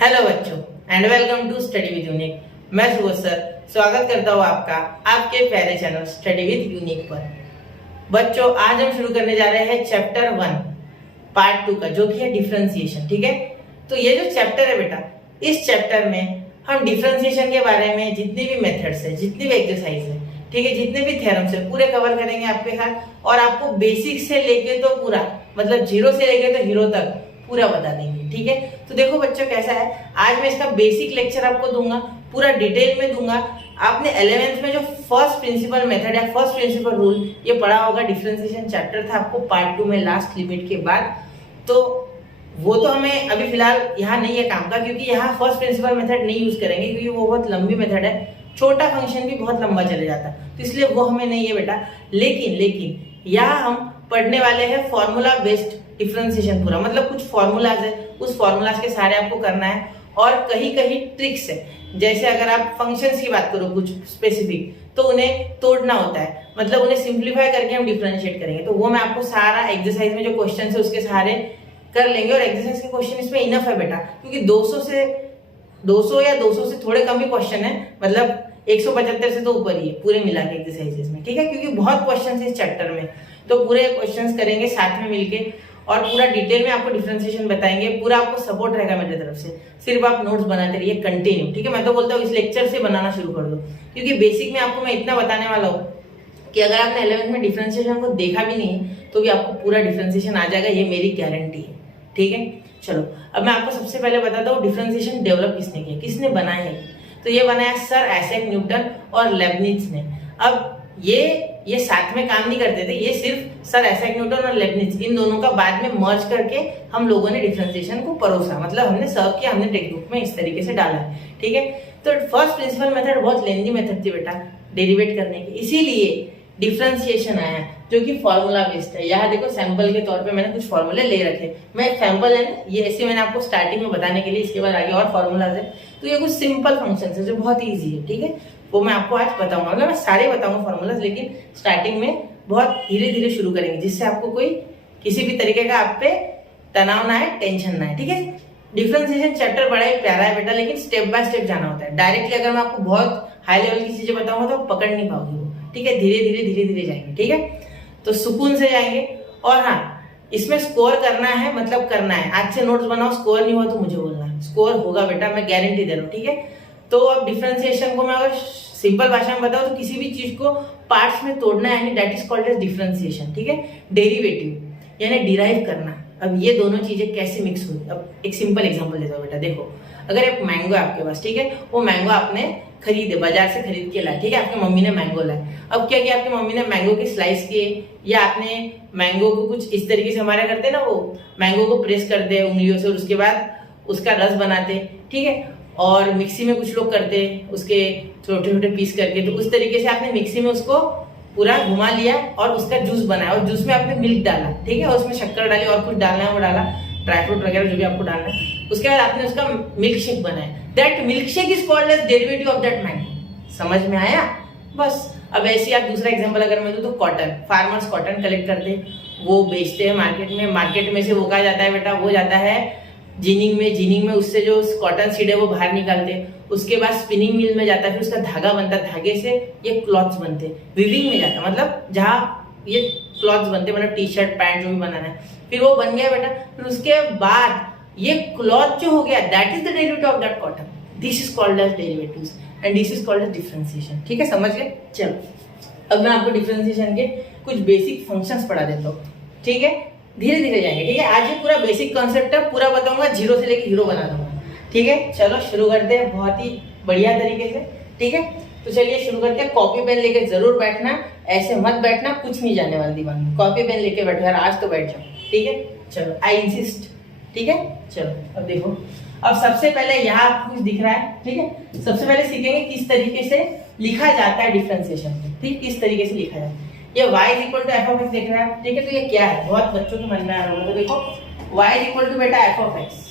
Hello बच्चों and welcome to study with unique. मैं Subodh sir स्वागत करता हूँ आपका आपके प्यारे चैनल स्टडी विद यूनिक पर। बच्चों आज हम शुरू करने जा रहे हैं चैप्टर 1 पार्ट 2 का, जो कि है डिफरेंशिएशन। ठीक है, तो ये जो चैप्टर है बेटा, इस चैप्टर में हम डिफरेंशिएशन के बारे में जितने भी मेथड्स है, जितनी भी एक्सरसाइज है, ठीक है, जितने भी थ्योरम्स है, पूरे कवर करेंगे आपके साथ। और आपको बेसिक से लेके तो पूरा, मतलब जीरो से लेके तो हीरो तक पूरा बता देंगे। ठीक है, तो देखो बच्चों कैसा है, आज मैं इसका बेसिक लेक्चर आपको दूंगा, पूरा डिटेल में दूंगा। आपने 11th में जो फर्स्ट प्रिंसिपल मेथड या फर्स्ट प्रिंसिपल रूल ये पढ़ा होगा, डिफरेंशिएशन चैप्टर था आपको पार्ट 2 में लास्ट लिमिट के बाद। तो वो तो हमें अभी फिलहाल यहाँ नहीं है काम का, क्योंकि यहाँ फर्स्ट प्रिंसिपल मेथड नहीं यूज करेंगे, क्योंकि वो बहुत लंबी मेथड है, छोटा फंक्शन भी बहुत लंबा चले जाता, तो इसलिए वो हमें नहीं है बेटा। लेकिन यहाँ हम पढ़ने वाले हैं फॉर्मूला बेस्ड डिफरेंशिएशन पूरा, मतलब कुछ फॉर्मूलाज है, उस फॉर्मूलाज के सारे आपको करना है। और कहीं कहीं ट्रिक्स है, जैसे अगर आप फंक्शंस की बात करो कुछ स्पेसिफिक, तो उन्हें तोड़ना होता है, मतलब उन्हें सिंप्लीफाई करके हम डिफरेंशिएट करेंगे। तो वो मैं आपको सारा एक्सरसाइज में जो क्वेश्चन है उसके सहारे कर लेंगे। और एक्सरसाइज के क्वेश्चन इसमें इनफ है बेटा, क्योंकि 200 या 200 से थोड़े कम ही क्वेश्चन है, मतलब 175 से तो ऊपर ही है पूरे मिला के एक्सरसाइजेस में। ठीक है, क्योंकि बहुत क्वेश्चन है इस चैप्टर में, तो पूरे क्वेश्चंस करेंगे साथ में मिलके और पूरा डिटेल में आपको डिफरेंशिएशन बताएंगे। पूरा आपको सपोर्ट रहेगा मेरी तरफ से, सिर्फ आप नोट्स बनाते रहिए कंटिन्यू। ठीक है, मैं तो बोलता हूँ इस लेक्चर से बनाना शुरू कर दो, क्योंकि बेसिक में आपको मैं इतना बताने वाला हूँ कि अगर आपने 11th में डिफरेंशिएशन को देखा भी नहीं तो भी आपको पूरा डिफरेंशिएशन आ जाएगा, ये मेरी गारंटी है। ठीक है, चलो अब मैं आपको सबसे पहले बताता हूँ डिफरेंशिएशन डेवलप किसने किया, किसने बनाया है। तो ये बनाया सर आइजैक न्यूटन और लेबनिज ने। अब ये साथ में काम नहीं करते थे, ये सिर्फ सर आइजैक न्यूटन और लेबनिज इन दोनों का बाद में मर्ज करके हम लोगों ने डिफरेंशिएशन को परोसा, मतलब हमने सर्व किया, हमने टेक्स्ट में इस तरीके से डाला है। ठीक है, तो फर्स्ट प्रिंसिपल मेथड बहुत लेंथी मेथड थी बेटा डेरिवेट करने की, इसीलिए डिफरेंशिएशन आया जो कि फॉर्मूला बेस्ड है। यहाँ देखो सैंपल के तौर पे मैंने कुछ फॉर्मूले ले रखे, मैं सैंपल है ना ये ऐसे मैंने आपको स्टार्टिंग में बताने के लिए, इसके बाद आगे और फॉर्मूलाज है। तो ये कुछ सिंपल फंक्शन है जो बहुत ईजी है। ठीक है, वो मैं आपको आज बताऊंगा, मतलब मैं सारे बताऊंगा फॉर्मूलाज, लेकिन स्टार्टिंग में बहुत धीरे धीरे शुरू करेंगे, जिससे आपको कोई किसी भी तरीके का आप पे तनाव ना है, टेंशन ना है। ठीक है, डिफरेंशिएशन चैप्टर बड़ा ही प्यारा है बेटा, लेकिन स्टेप बाय स्टेप जाना होता है। डायरेक्टली अगर मैं आपको बहुत हाई लेवल की चीजें बताऊंगा तो पकड़ नहीं पाओगे वो। ठीक है, धीरे धीरे जाएंगे। ठीक है, तो सुकून से जाएंगे। और हाँ, इसमें स्कोर करना है, मतलब करना है, आज से नोट्स बनाओ, स्कोर नहीं हुआ तो मुझे बोलना, स्कोर होगा बेटा, मैं गारंटी दे रहा हूँ। ठीक है, तो अब डिफरेंशिएशन को मैं अगर सिंपल भाषा में बताऊं तो किसी भी चीज को पार्ट्स में तोड़ना है, that is called as differentiation. ठीक है, डेरिवेटिव यानी डिराइव करना। अब ये दोनों चीजें कैसे मिक्स हुई, अब एक सिंपल एग्जांपल देता हूं बेटा। देखो अगर एक मैंगो है आपके पास, ठीक है, वो मैंगो आपने खरीदे, बाजार से खरीद के लाए, ठीक है, आपकी मम्मी ने मैंगो लाए। अब क्या किया आपकी मम्मी ने, मैंगो के स्लाइस किए, या आपने मैंगो को कुछ इस तरीके से हमारा करते ना, वो मैंगो को प्रेस करते उंगलियों से और उसके बाद उसका रस बनाते। ठीक है, और मिक्सी में कुछ लोग करते उसके छोटे छोटे पीस करके, तो उस तरीके से आपने मिक्सी में उसको पूरा घुमा लिया और उसका जूस बनाया, और जूस में आपने मिल्क डाला, ठीक है, और उसमें शक्कर डाली और कुछ डालना है वो डाला, ड्राई फ्रूट वगैरह जो भी आपको डालना है। उसके बाद आपने उसका मिल्क शेक बनाया, that milk shake is called as derivative of that mango. समझ में आया? बस अब ऐसे आप दूसरा एग्जांपल अगर मैं दूं तो कॉटन, फार्मर्स कॉटन कलेक्ट करते, वो बेचते हैं मार्केट में, मार्केट में से वो कहा जाता है बेटा, वो जाता है जिनिंग में उससे जो कॉटन सीड है वो बाहर निकालते, उसके बाद स्पिनिंग मिल में जाता है, फिर उसका धागा बनता है, धागे से ये क्लॉथ्स बनते, वीविंग में जाता है, मतलब जहाँ ये क्लॉथ्स बनते, मतलब टी शर्ट पैंट जो भी बनाना है, फिर वो बन गया बेटा। फिर उसके बाद ये क्लॉथ जो हो गया, that is the derivative of that cotton, this is called as derivatives and this is called as differentiation. ठीक है, समझ गए? चलो अब मैं आपको डिफरेंशिएशन के कुछ बेसिक फंक्शंस पढ़ा देता हूँ। ठीक है, धीरे धीरे जाएंगे। ठीक है, आज ये पूरा बेसिक कॉन्सेप्ट है, पूरा बताऊंगा, जीरो से लेके हीरो बना दूंगा। ठीक है, चलो शुरू करते हैं बहुत ही बढ़िया तरीके से। ठीक है, तो चलिए शुरू करते हैं। कॉपी पेन लेके जरूर बैठना, ऐसे मत बैठना, कुछ नहीं जाने वाला दिमाग में, कॉपी पेन लेके बैठो यार, आज तो बैठ जाओ। ठीक है, चलो आई इंसिस्ट। ठीक है, चलो अब देखो, अब सबसे पहले यहाँ कुछ दिख रहा है, ठीक है, सबसे पहले सीखेंगे किस तरीके से लिखा जाता है डिफरेंशिएशन को। ठीक, किस तरीके से लिखा जाता है। ये y equal to f of x देख रहा है, ठीक है, तो ये क्या है, बहुत बच्चों के मन में आ रहा होगा, तो देखो y इक्वल टू बेटा एफ ऑफ एक्स।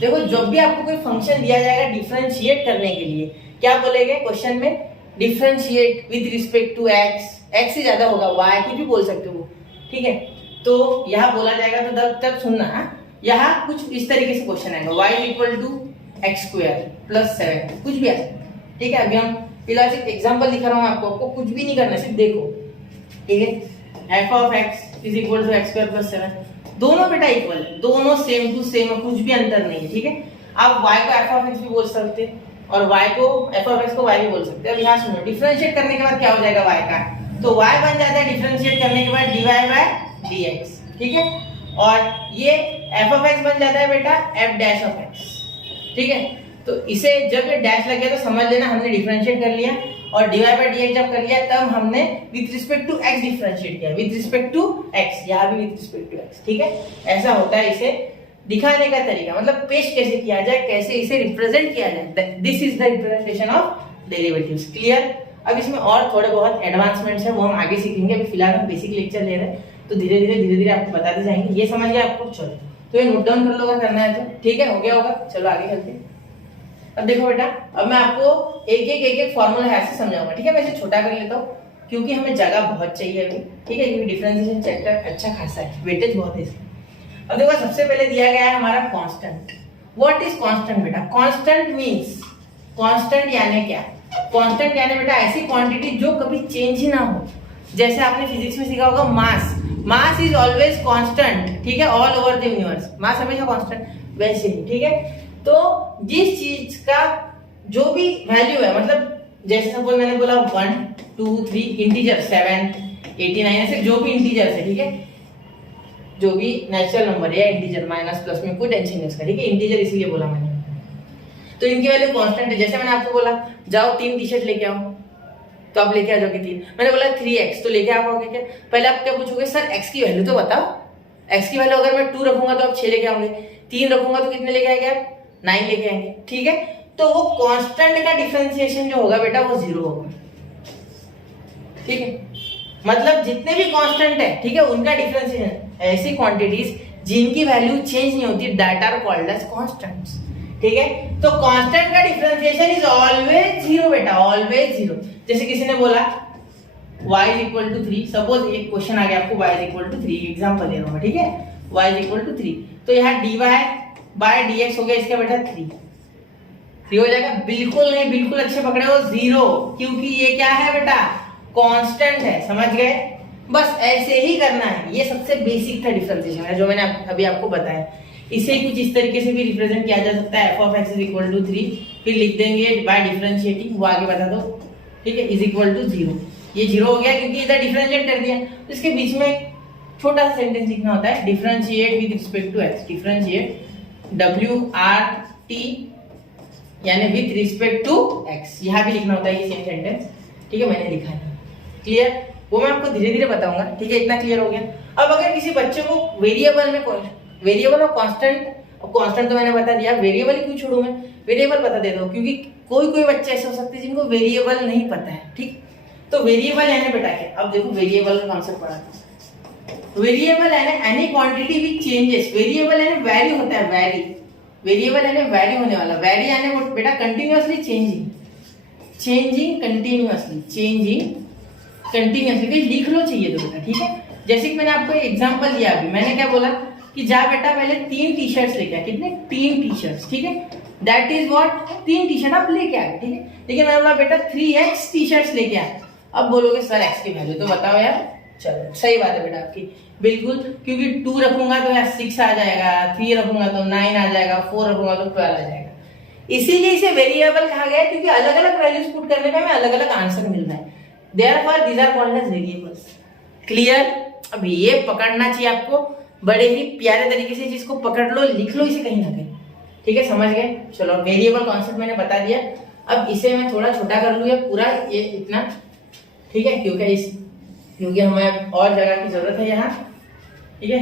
देखो जब भी आपको कोई फंक्शन दिया जाएगा डिफरेंशिएट करने के लिए, क्या बोलेंगे क्वेश्चन में, differentiate with respect to x, x से ज्यादा होगा y, कुछ भी बोल सकते हो। ठीक है, तो यहाँ बोला जाएगा, तो तब सुनना, यहाँ कुछ इस तरीके से क्वेश्चन आएगा, y equal to x square plus 7, कुछ भी आ सकता है, ठीक है। अभी हम फिलहाल सिर्फ एग्जांपल दिखा रहा हूँ आपको कुछ भी नहीं करना, सिर्फ देखो, ठीक है। F of x is equal to x square plus 7, दोनों बेटा इक्वल है, दोनों सेम टू सेम है, कुछ भी अंतर नहीं है, ठीक है। आप y को एफ ऑफ एक्स भी बोल सकते हैं और y को एफ ऑफ एक्स को y भी बोल सकते हैं। अब यहाँ सुनो, डिफरेंशिएट करने के बाद क्या हो जाएगा y का, तो y बन जाता है डिफरेंशिएट करने के बाद dy बाय dx, ठीक है। और ये एफ ऑफ एक्स बन जाता है बेटा एफ डैश ऑफ एक्स, ठीक है। तो इसे जब ये डैश लग गया तो समझ लेना हमने डिफरेंशिएट कर लिया, और dy बाय dx जब कर लिया तब हमने with respect to x differentiate किया, विद रिस्पेक्ट टू x, यहाँ भी विद रिस्पेक्ट टू x, ठीक है। ऐसा होता है इसे दिखाने का तरीका, मतलब पेश कैसे किया जाए, कैसे इसे रिप्रेजेंट किया जाए, this is the representation of derivatives. Clear. अब इसमें और थोड़े बहुत एडवांसमेंट्स है, वो हम आगे सीखेंगे, अभी फिलहाल हम बेसिक लेक्चर ले रहे हैं, तो धीरे धीरे आपको बताते जाएंगे। ये समझ गया आपको, चलो तो ये नोट डाउन कर लो अगर करना है तो, ठीक है, हो गया होगा। चलो आगे चलते हैं। अब देखो बेटा, अब मैं आपको एक फॉर्मूला ऐसे समझाऊंगा, ठीक है। मैं इसे छोटा कर लेता हूँ क्योंकि हमें जगह बहुत चाहिए अभी, ठीक है, क्योंकि डिफरेंशिएशन चैप्टर अच्छा खासा है, वेटेज बहुत है इसमें। अब देखो सबसे पहले दिया गया है हमारा कांस्टेंट। व्हाट इज कांस्टेंट बेटा? कांस्टेंट मींस, कांस्टेंट यानी क्या? कांस्टेंट यानी बेटा ऐसी क्वांटिटी जो कभी चेंज ही ना हो। जैसे आपने फिजिक्स में सीखा होगा मास, मास इज ऑलवेज कांस्टेंट, ठीक है, ऑल ओवर द यूनिवर्स, मास हमेशा कांस्टेंट, वैसे ही, ठीक है। तो जिस चीज का जो भी वैल्यू है, मतलब जैसे सपोज मैंने बोला 1 2 3 इंटीजर 7 89 ऐसे जो भी इंटीजर्स है, ठीक है, जो भी नेचुरल नंबर है, इंटीजर माइनस प्लस में कोई टेंशन नहीं उसका, ठीक है, इंटीजर इसीलिए बोला मैंने। तो इनकी वैल्यू कांस्टेंट है। जैसे मैंने आपको बोला जाओ 3 टी शर्ट लेके आओ, तो आप लेके आ जाओगे 3। मैंने बोला 3x, तो लेके आ पाओगे क्या? पहले आप क्या पूछोगे, सर x की वैल्यू तो बताओ। x की वैल्यू अगर मैं 2 रखूंगा तो आप 6 लेके आओगे, 3 रखूंगा तो कितने लेके आएंगे आप? 9 लेके आएंगे, ठीक है। तो वो कांस्टेंट का डिफरेंशिएशन जो होगा बेटा वो 0 होगा, ठीक है। मतलब जितने भी कांस्टेंट है, ठीक है, उनका डिफरेंशिएशन, ऐसी क्वांटिटीज जिनकी वैल्यू चेंज नहीं होती, that are called as constants, ठीक है। तो कांस्टेंट का डिफरेंशिएशन इज ऑलवेज 0 बेटा, ऑलवेज 0। जैसे किसी ने बोला y is equal to 3, suppose एक क्वेश्चन आ गया आपको y is equal to 3, example दे रहा हूं, ठीक है, y इज इक्वल टू 3, तो यहाँ dy बाय dx हो गया इसका बेटा 3 हो जाएगा। बिल्कुल नहीं, बिल्कुल अच्छे पकड़े हो, 0, क्योंकि ये क्या है बेटा, कांस्टेंट है, समझ गए। बस ऐसे ही करना है, ये सबसे बेसिक था डिफरेंशिएशन है जो मैंने अभी आपको बताया। इसे कुछ इस तरीके से भी रिप्रेजेंट किया जा सकता है, f of x is equal to 3, फिर लिख देंगे बाय डिफरेंशिएटिंग, वो आगे बता दो, ठीक है, इज इक्वल टू 0। ये 0 हो गया क्योंकि इधर डिफरेंशिएट कर दिया, तो इसके बीच में छोटा सा सेंटेंस लिखना होता है, differentiate with respect to x, differentiate WRT यानी विद रिस्पेक्ट टू x, यहाँ भी लिखना होता है ये सेम सेंटेंस, ठीक है, मैंने लिखा है। क्लियर? वो मैं आपको धीरे धीरे बताऊंगा, ठीक है, इतना क्लियर हो गया। अब अगर किसी बच्चे को वेरिएबल में, वेरिएबल और कांस्टेंट, कांस्टेंट तो मैंने बता दिया, वेरिएबल क्यों छोड़ू मैं, वेरिएबल बता देता हूँ, क्योंकि कोई बच्चे ऐसे हो सकते हैं जिनको वेरिएबल नहीं पता है, ठीक। तो वेरिएबल यानी बेटा क्या, अब देखो वेरिएबल का कॉन्सेप्ट पढ़ा था। वेरिएबल यानी any quantity which changes, variable यानी वैल्यू होता है, वैरी, वेरिएबल यानी वैल्यू होने वाला, वैरी यानी बेटा continuously changing, changing continuously, changing continuously, लिख लो चाहिए तो बेटा, ठीक है। जैसे कि मैंने आपको एग्जांपल दिया अभी, मैंने क्या बोला कि जा बेटा पहले 3 टी शर्ट्स लेके आ, कितने? 3 टी शर्ट्स, ठीक है, that is what, 3 T shirt आप लेके आए, ठीक है। लेकिन मैंने बोला बेटा 3x टी शर्ट्स लेके आ, अब बोलोगे सर x की वैल्यू तो बताओ यार, चलो सही बात है बेटा आपकी, बिल्कुल, क्योंकि 2 रखूंगा तो यहाँ 6 आ जाएगा, 3 रखूंगा तो 9 आ जाएगा, 4 रखूंगा तो 12 आ जाएगा। इसीलिए इसे वेरिएबल कहा गया है, क्योंकि अलग अलग वैल्यूज पुट करने पे हमें अलग अलग आंसर मिल रहा है, therefore these are called as variables. Clear? अब ये पकड़ना चाहिए आपको, बड़े ही प्यारे तरीके से चीज को पकड़ लो, लिख लो इसे कहीं ना कहीं, ठीक है, समझ गए। चलो वेरिएबल कॉन्सेप्ट मैंने बता दिया, अब इसे मैं थोड़ा छोटा कर लूँ, ये पूरा ये इतना, ठीक है, क्योंकि हमें और जगह की जरूरत है यहाँ, ठीक है।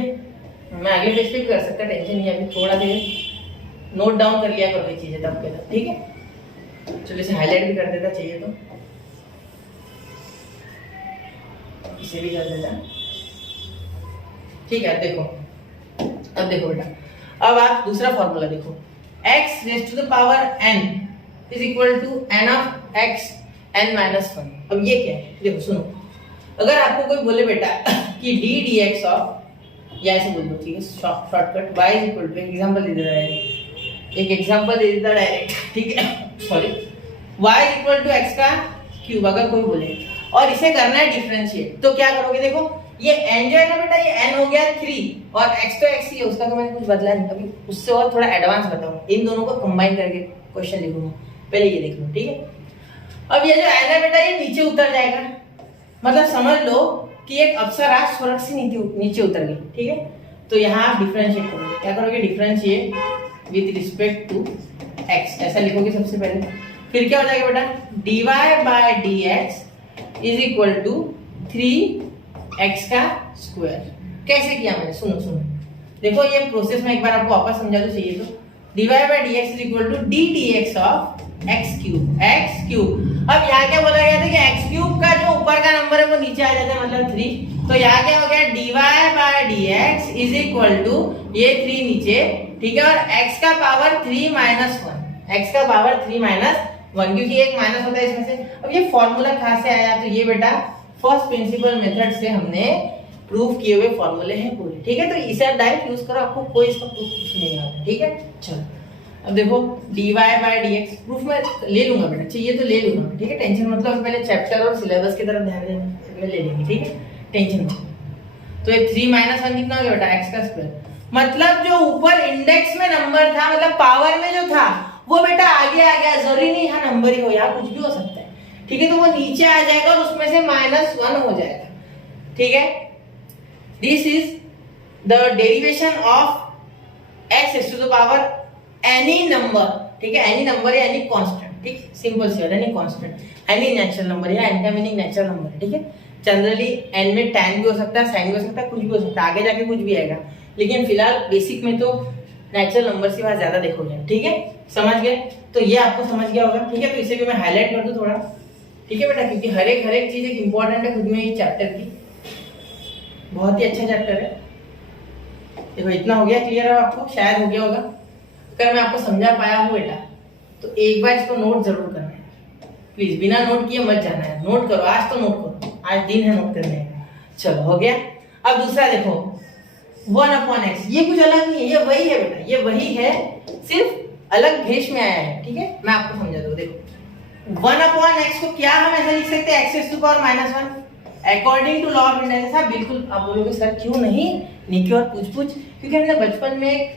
मैं आगे टेस्ट भी कर सकता, टेंशन नहीं है, अभी थोड़ा देर नोट डाउन कर लिया करो ये चीजें तब के तब, ठीक है। चलो इसे हाईलाइट भी कर देता चाहिए तो, इसे भी कर देता, ठीक है। अब देखो बेटा, अब आप दूसरा फॉर्मूला देखो, x raise to the power n is equal to n of x n minus 1। अब ये क्या है, देखो सुनो, अगर आपको कोई बोले बेटा कि d dx ऑफ या ऐसे बोल दो, ठीक है, shortcut y is equal to, example दे देता है, एक एग्जांपल दे देता डायरेक्ट, ठीक है, sorry, y is equal to x का क्यूब अगर कोई बोले, और इसे करना है डिफरेंशिएट। तो क्या करोगे, देखो ये n जो है ना बेटा, ये n हो गया 3 और x तो x ही है, उसका तो मैंने कुछ बदला नहीं, अभी उससे और थोड़ा एडवांस बताऊं, इन दोनों को कंबाइन करके क्वेश्चन लिखूंगा, पहले ये देख लो, ठीक है। अब ये जो n है बेटा, ये नीचे उतर जाएगा, मतलब समझ लो कि एक अप्सरा स्वर्ग से नीचे उतर गई, ठीक है। तो यहाँ आप डिफरेंशिएट करोगे, क्या करोगे, differentiate with respect to x, ऐसा लिखोगे सबसे पहले। फिर क्या हो जाएगा बेटा, dy by dx is equal to 3x का स्क्वायर। कैसे किया मैंने, सुनो सुनो, देखो ये प्रोसेस में एक बार आपको वापस समझा दो चाहिए तो, dy by dx is equal to d dx of x cube. अब यहाँ क्या बोला गया था कि x क्यूब का जो ऊपर का नंबर है वो नीचे आ जाता है, मतलब 3, तो यहाँ क्या हो गया, dy by dx is equal to ये 3 नीचे, ठीक है, और x का पावर 3 माइनस 1, x का पावर 3 माइनस 1, क्योंकि एक माइनस होता है इसमें से। अब ये फॉर्मूला कहाँ से आया, तो ये बेटा फर्स्ट प्रिंसिपल मेथड से हमने प्रूव किए हुए फॉर्मूले हैं पूरे, ठीक है। तो इसे आप डायरेक्ट यूज करो, आपको कोई इसका प्रूफ कुछ नहीं आता, ठीक है। चलो अब देखो dy बाय dx प्रूफ में ले लूंगा बेटा, चाहिए तो ले लूंगा, ठीक है, टेंशन मतलब पहले चैप्टर और सिलेबस की तरफ ध्यान देना, पहले ले लेंगे, ठीक है, टेंशन मत। तो ये 3 माइनस 1 कितना हो गया बेटा, x का स्क्वायर, मतलब जो ऊपर इंडेक्स में नंबर था, मतलब पावर में जो था वो बेटा आगे आ गया, जरूरी नहीं यहाँ नंबर ही हो, यहाँ कुछ भी हो सकता है, ठीक है, तो वो नीचे आ जाएगा और उसमें से -1 हो जाएगा, ठीक है। This is the derivation of x is to the power any number, ठीक है, एनी नंबर या एनी कांस्टेंट, ठीक, सिंपल सी बात है, any constant, any natural number या n का मीनिंग नेचुरल नंबर है, ठीक है। जनरली n में tan भी हो सकता है, sin भी हो सकता है, कुछ भी हो सकता है, आगे जाके कुछ भी आएगा, लेकिन फिलहाल बेसिक में तो नेचुरल नंबर से ज्यादा देखोगे, ठीक है, समझ गए। तो ये आपको समझ गया होगा, ठीक है। तो इसे भी मैं हाईलाइट कर दूं थोड़ा, ठीक है बेटा, क्योंकि हर एक चीज एक इंपॉर्टेंट है खुद में ही चैप्टर की, बहुत ही अच्छा चैप्टर है। देखो इतना हो गया, क्लियर है आपको, शायद हो गया होगा। अगर मैं आपको समझा पाया हूँ बेटा, तो एक बार इसको नोट जरूर करना है, प्लीज, बिना नोट किए मत जाना है, नोट करो, आज तो नोट करो, आज दिन है नोट करने का। चलो हो गया। अब दूसरा देखो 1/x, ये कुछ अलग नहीं है, ये वही है बेटा, ये वही है, सिर्फ अलग भेष में आया है, ठीक है। मैं आपको समझा दूं, देखो 1/x को क्या हम ऐसा लिख सकते हैं, x to power -1 according to law of induction. साहब बिल्कुल, आप बोलोगे सर क्यों नहीं क्यों, और पूछ क्योंकि हमने बचपन में एक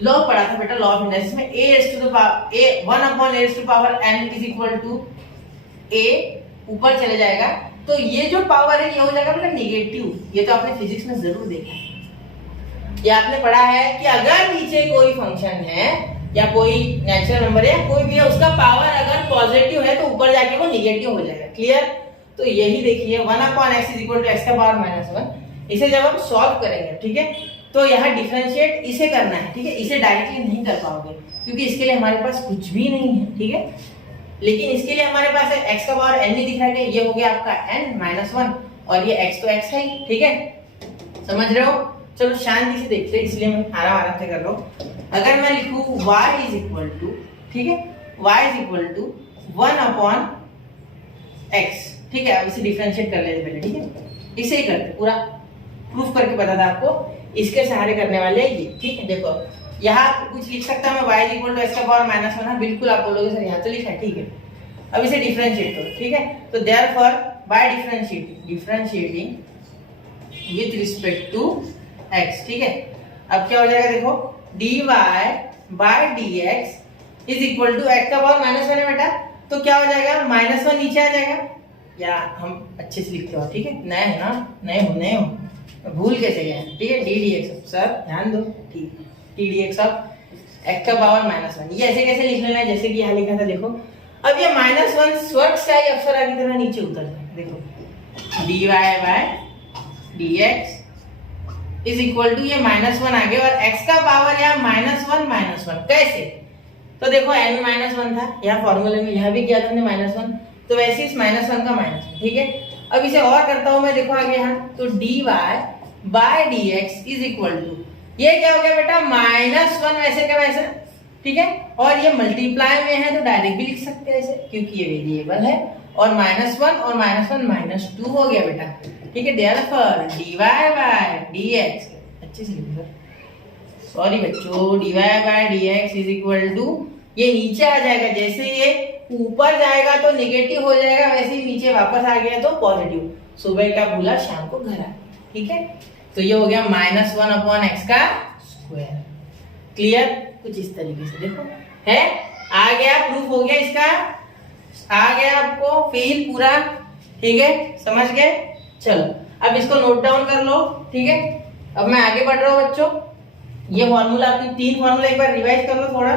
लॉ पढ़ा था बेटा, लॉ ऑफ इंडक्शन में a 1/a to power n is equal to a, ऊपर चले जाएगा, तो ये जो पावर है ये हो जाएगा बेटा नेगेटिव। ये तो आपने फिजिक्स में जरूर देखा है, ये आपने पढ़ा है कि अगर नीचे कोई फंक्शन है या कोई नेचुरल नंबर है, कोई भी है, उसका पावर अगर पॉजिटिव है तो ऊपर जाके वो नेगेटिव हो जाएगा, क्लियर। तो यही देखिए 1/x is equal to x का पावर -1, इसे जब हम सॉल्व करेंगे, ठीक है, तो यहाँ डिफरेंशिएट इसे करना है, ठीक है, इसे डायरेक्टली नहीं कर पाओगे क्योंकि इसके लिए हमारे पास कुछ भी नहीं है, ठीक है, लेकिन इसके लिए हमारे पास है x का पावर n नहीं दिख रहा है, ये हो गया आपका n -1 और ये x तो x है, ठीक है, समझ रहे हो। चलो शांति से देखते हैं, इसलिए मैं आराम से कर रहा हूँ। अगर मैं लिखूं y इज इक्वल टू, ठीक है, y is equal to 1/x, ठीक है। अब इसे डिफरेंशिएट कर लेते पहले, ठीक है, इसे ही करते, पूरा प्रूफ करके बता था आपको, इसके सहारे करने वाले ये, ठीक है। देखो यहाँ कुछ लिख सकता हूं मैं, y is equal to x का पावर -1, बिल्कुल आप बोलोगे सर यहाँ तो लिखा है, ठीक है। अब इसे डिफरेंशिएट करो, ठीक है, तो therefore by differentiating with respect to x, ठीक है। अब क्या हो जाएगा, देखो dy by dx is equal to x का पावर -1 है बेटा, तो क्या हो जाएगा, -1 नीचे आ जाएगा, या हम अच्छे से लिखते हो, ठीक है, नए है ना, नए हो भूल कैसे गए, ठीक है, d dx, सर ध्यान दो, ठीक है, d dx ऑफ x का पावर -1, ये ऐसे कैसे लिख लेना है, जैसे कि यहाँ लिखा था, देखो अब ये -1 स्वर्ग से आई अक्षर की तरह नीचे उतर जाए, देखो dy by dx is equal to ये -1 आ गया और x का पावर यहाँ -1 कैसे, तो देखो n में -1 था, यहाँ फॉर्मूले में यहाँ भी किया था हमने -1, तो वैसे इस -1 का -1, ठीक है। अब इसे और करता हूं मैं, देखो आगे यहाँ, तो dy by dx is equal to, ये क्या हो गया बेटा -1 वैसे का वैसा, ठीक है, और ये मल्टीप्लाई में है तो डायरेक्ट भी लिख सकते हैं ऐसे, क्योंकि ये वेरिएबल है, और -1 और -1 -2 हो गया बेटा, ठीक है। देयरफॉर dy बाय dx, अच्छे से लिखो सर, सॉरी बच्चों, dy by dx is equal to, ये नीचे आ जाएगा, जैसे ये ऊपर जाएगा तो नेगेटिव हो जाएगा, वैसे ही नीचे वापस आ गया तो पॉजिटिव। सुबह का भूला शाम को घर आ, ठीक है। तो ये हो गया -1/x का स्क्वायर। क्लियर? कुछ इस तरीके से देखो है, आ गया, प्रूफ हो गया इसका, आ गया आपको फील पूरा, ठीक है, समझ गए। चलो अब इसको नोट डाउन कर लो, ठीक है। अब मैं आगे बढ़ रहा हूँ बच्चों, ये फॉर्मूला आपकी 3 फॉर्मूला एक बार रिवाइज कर लो थोड़ा,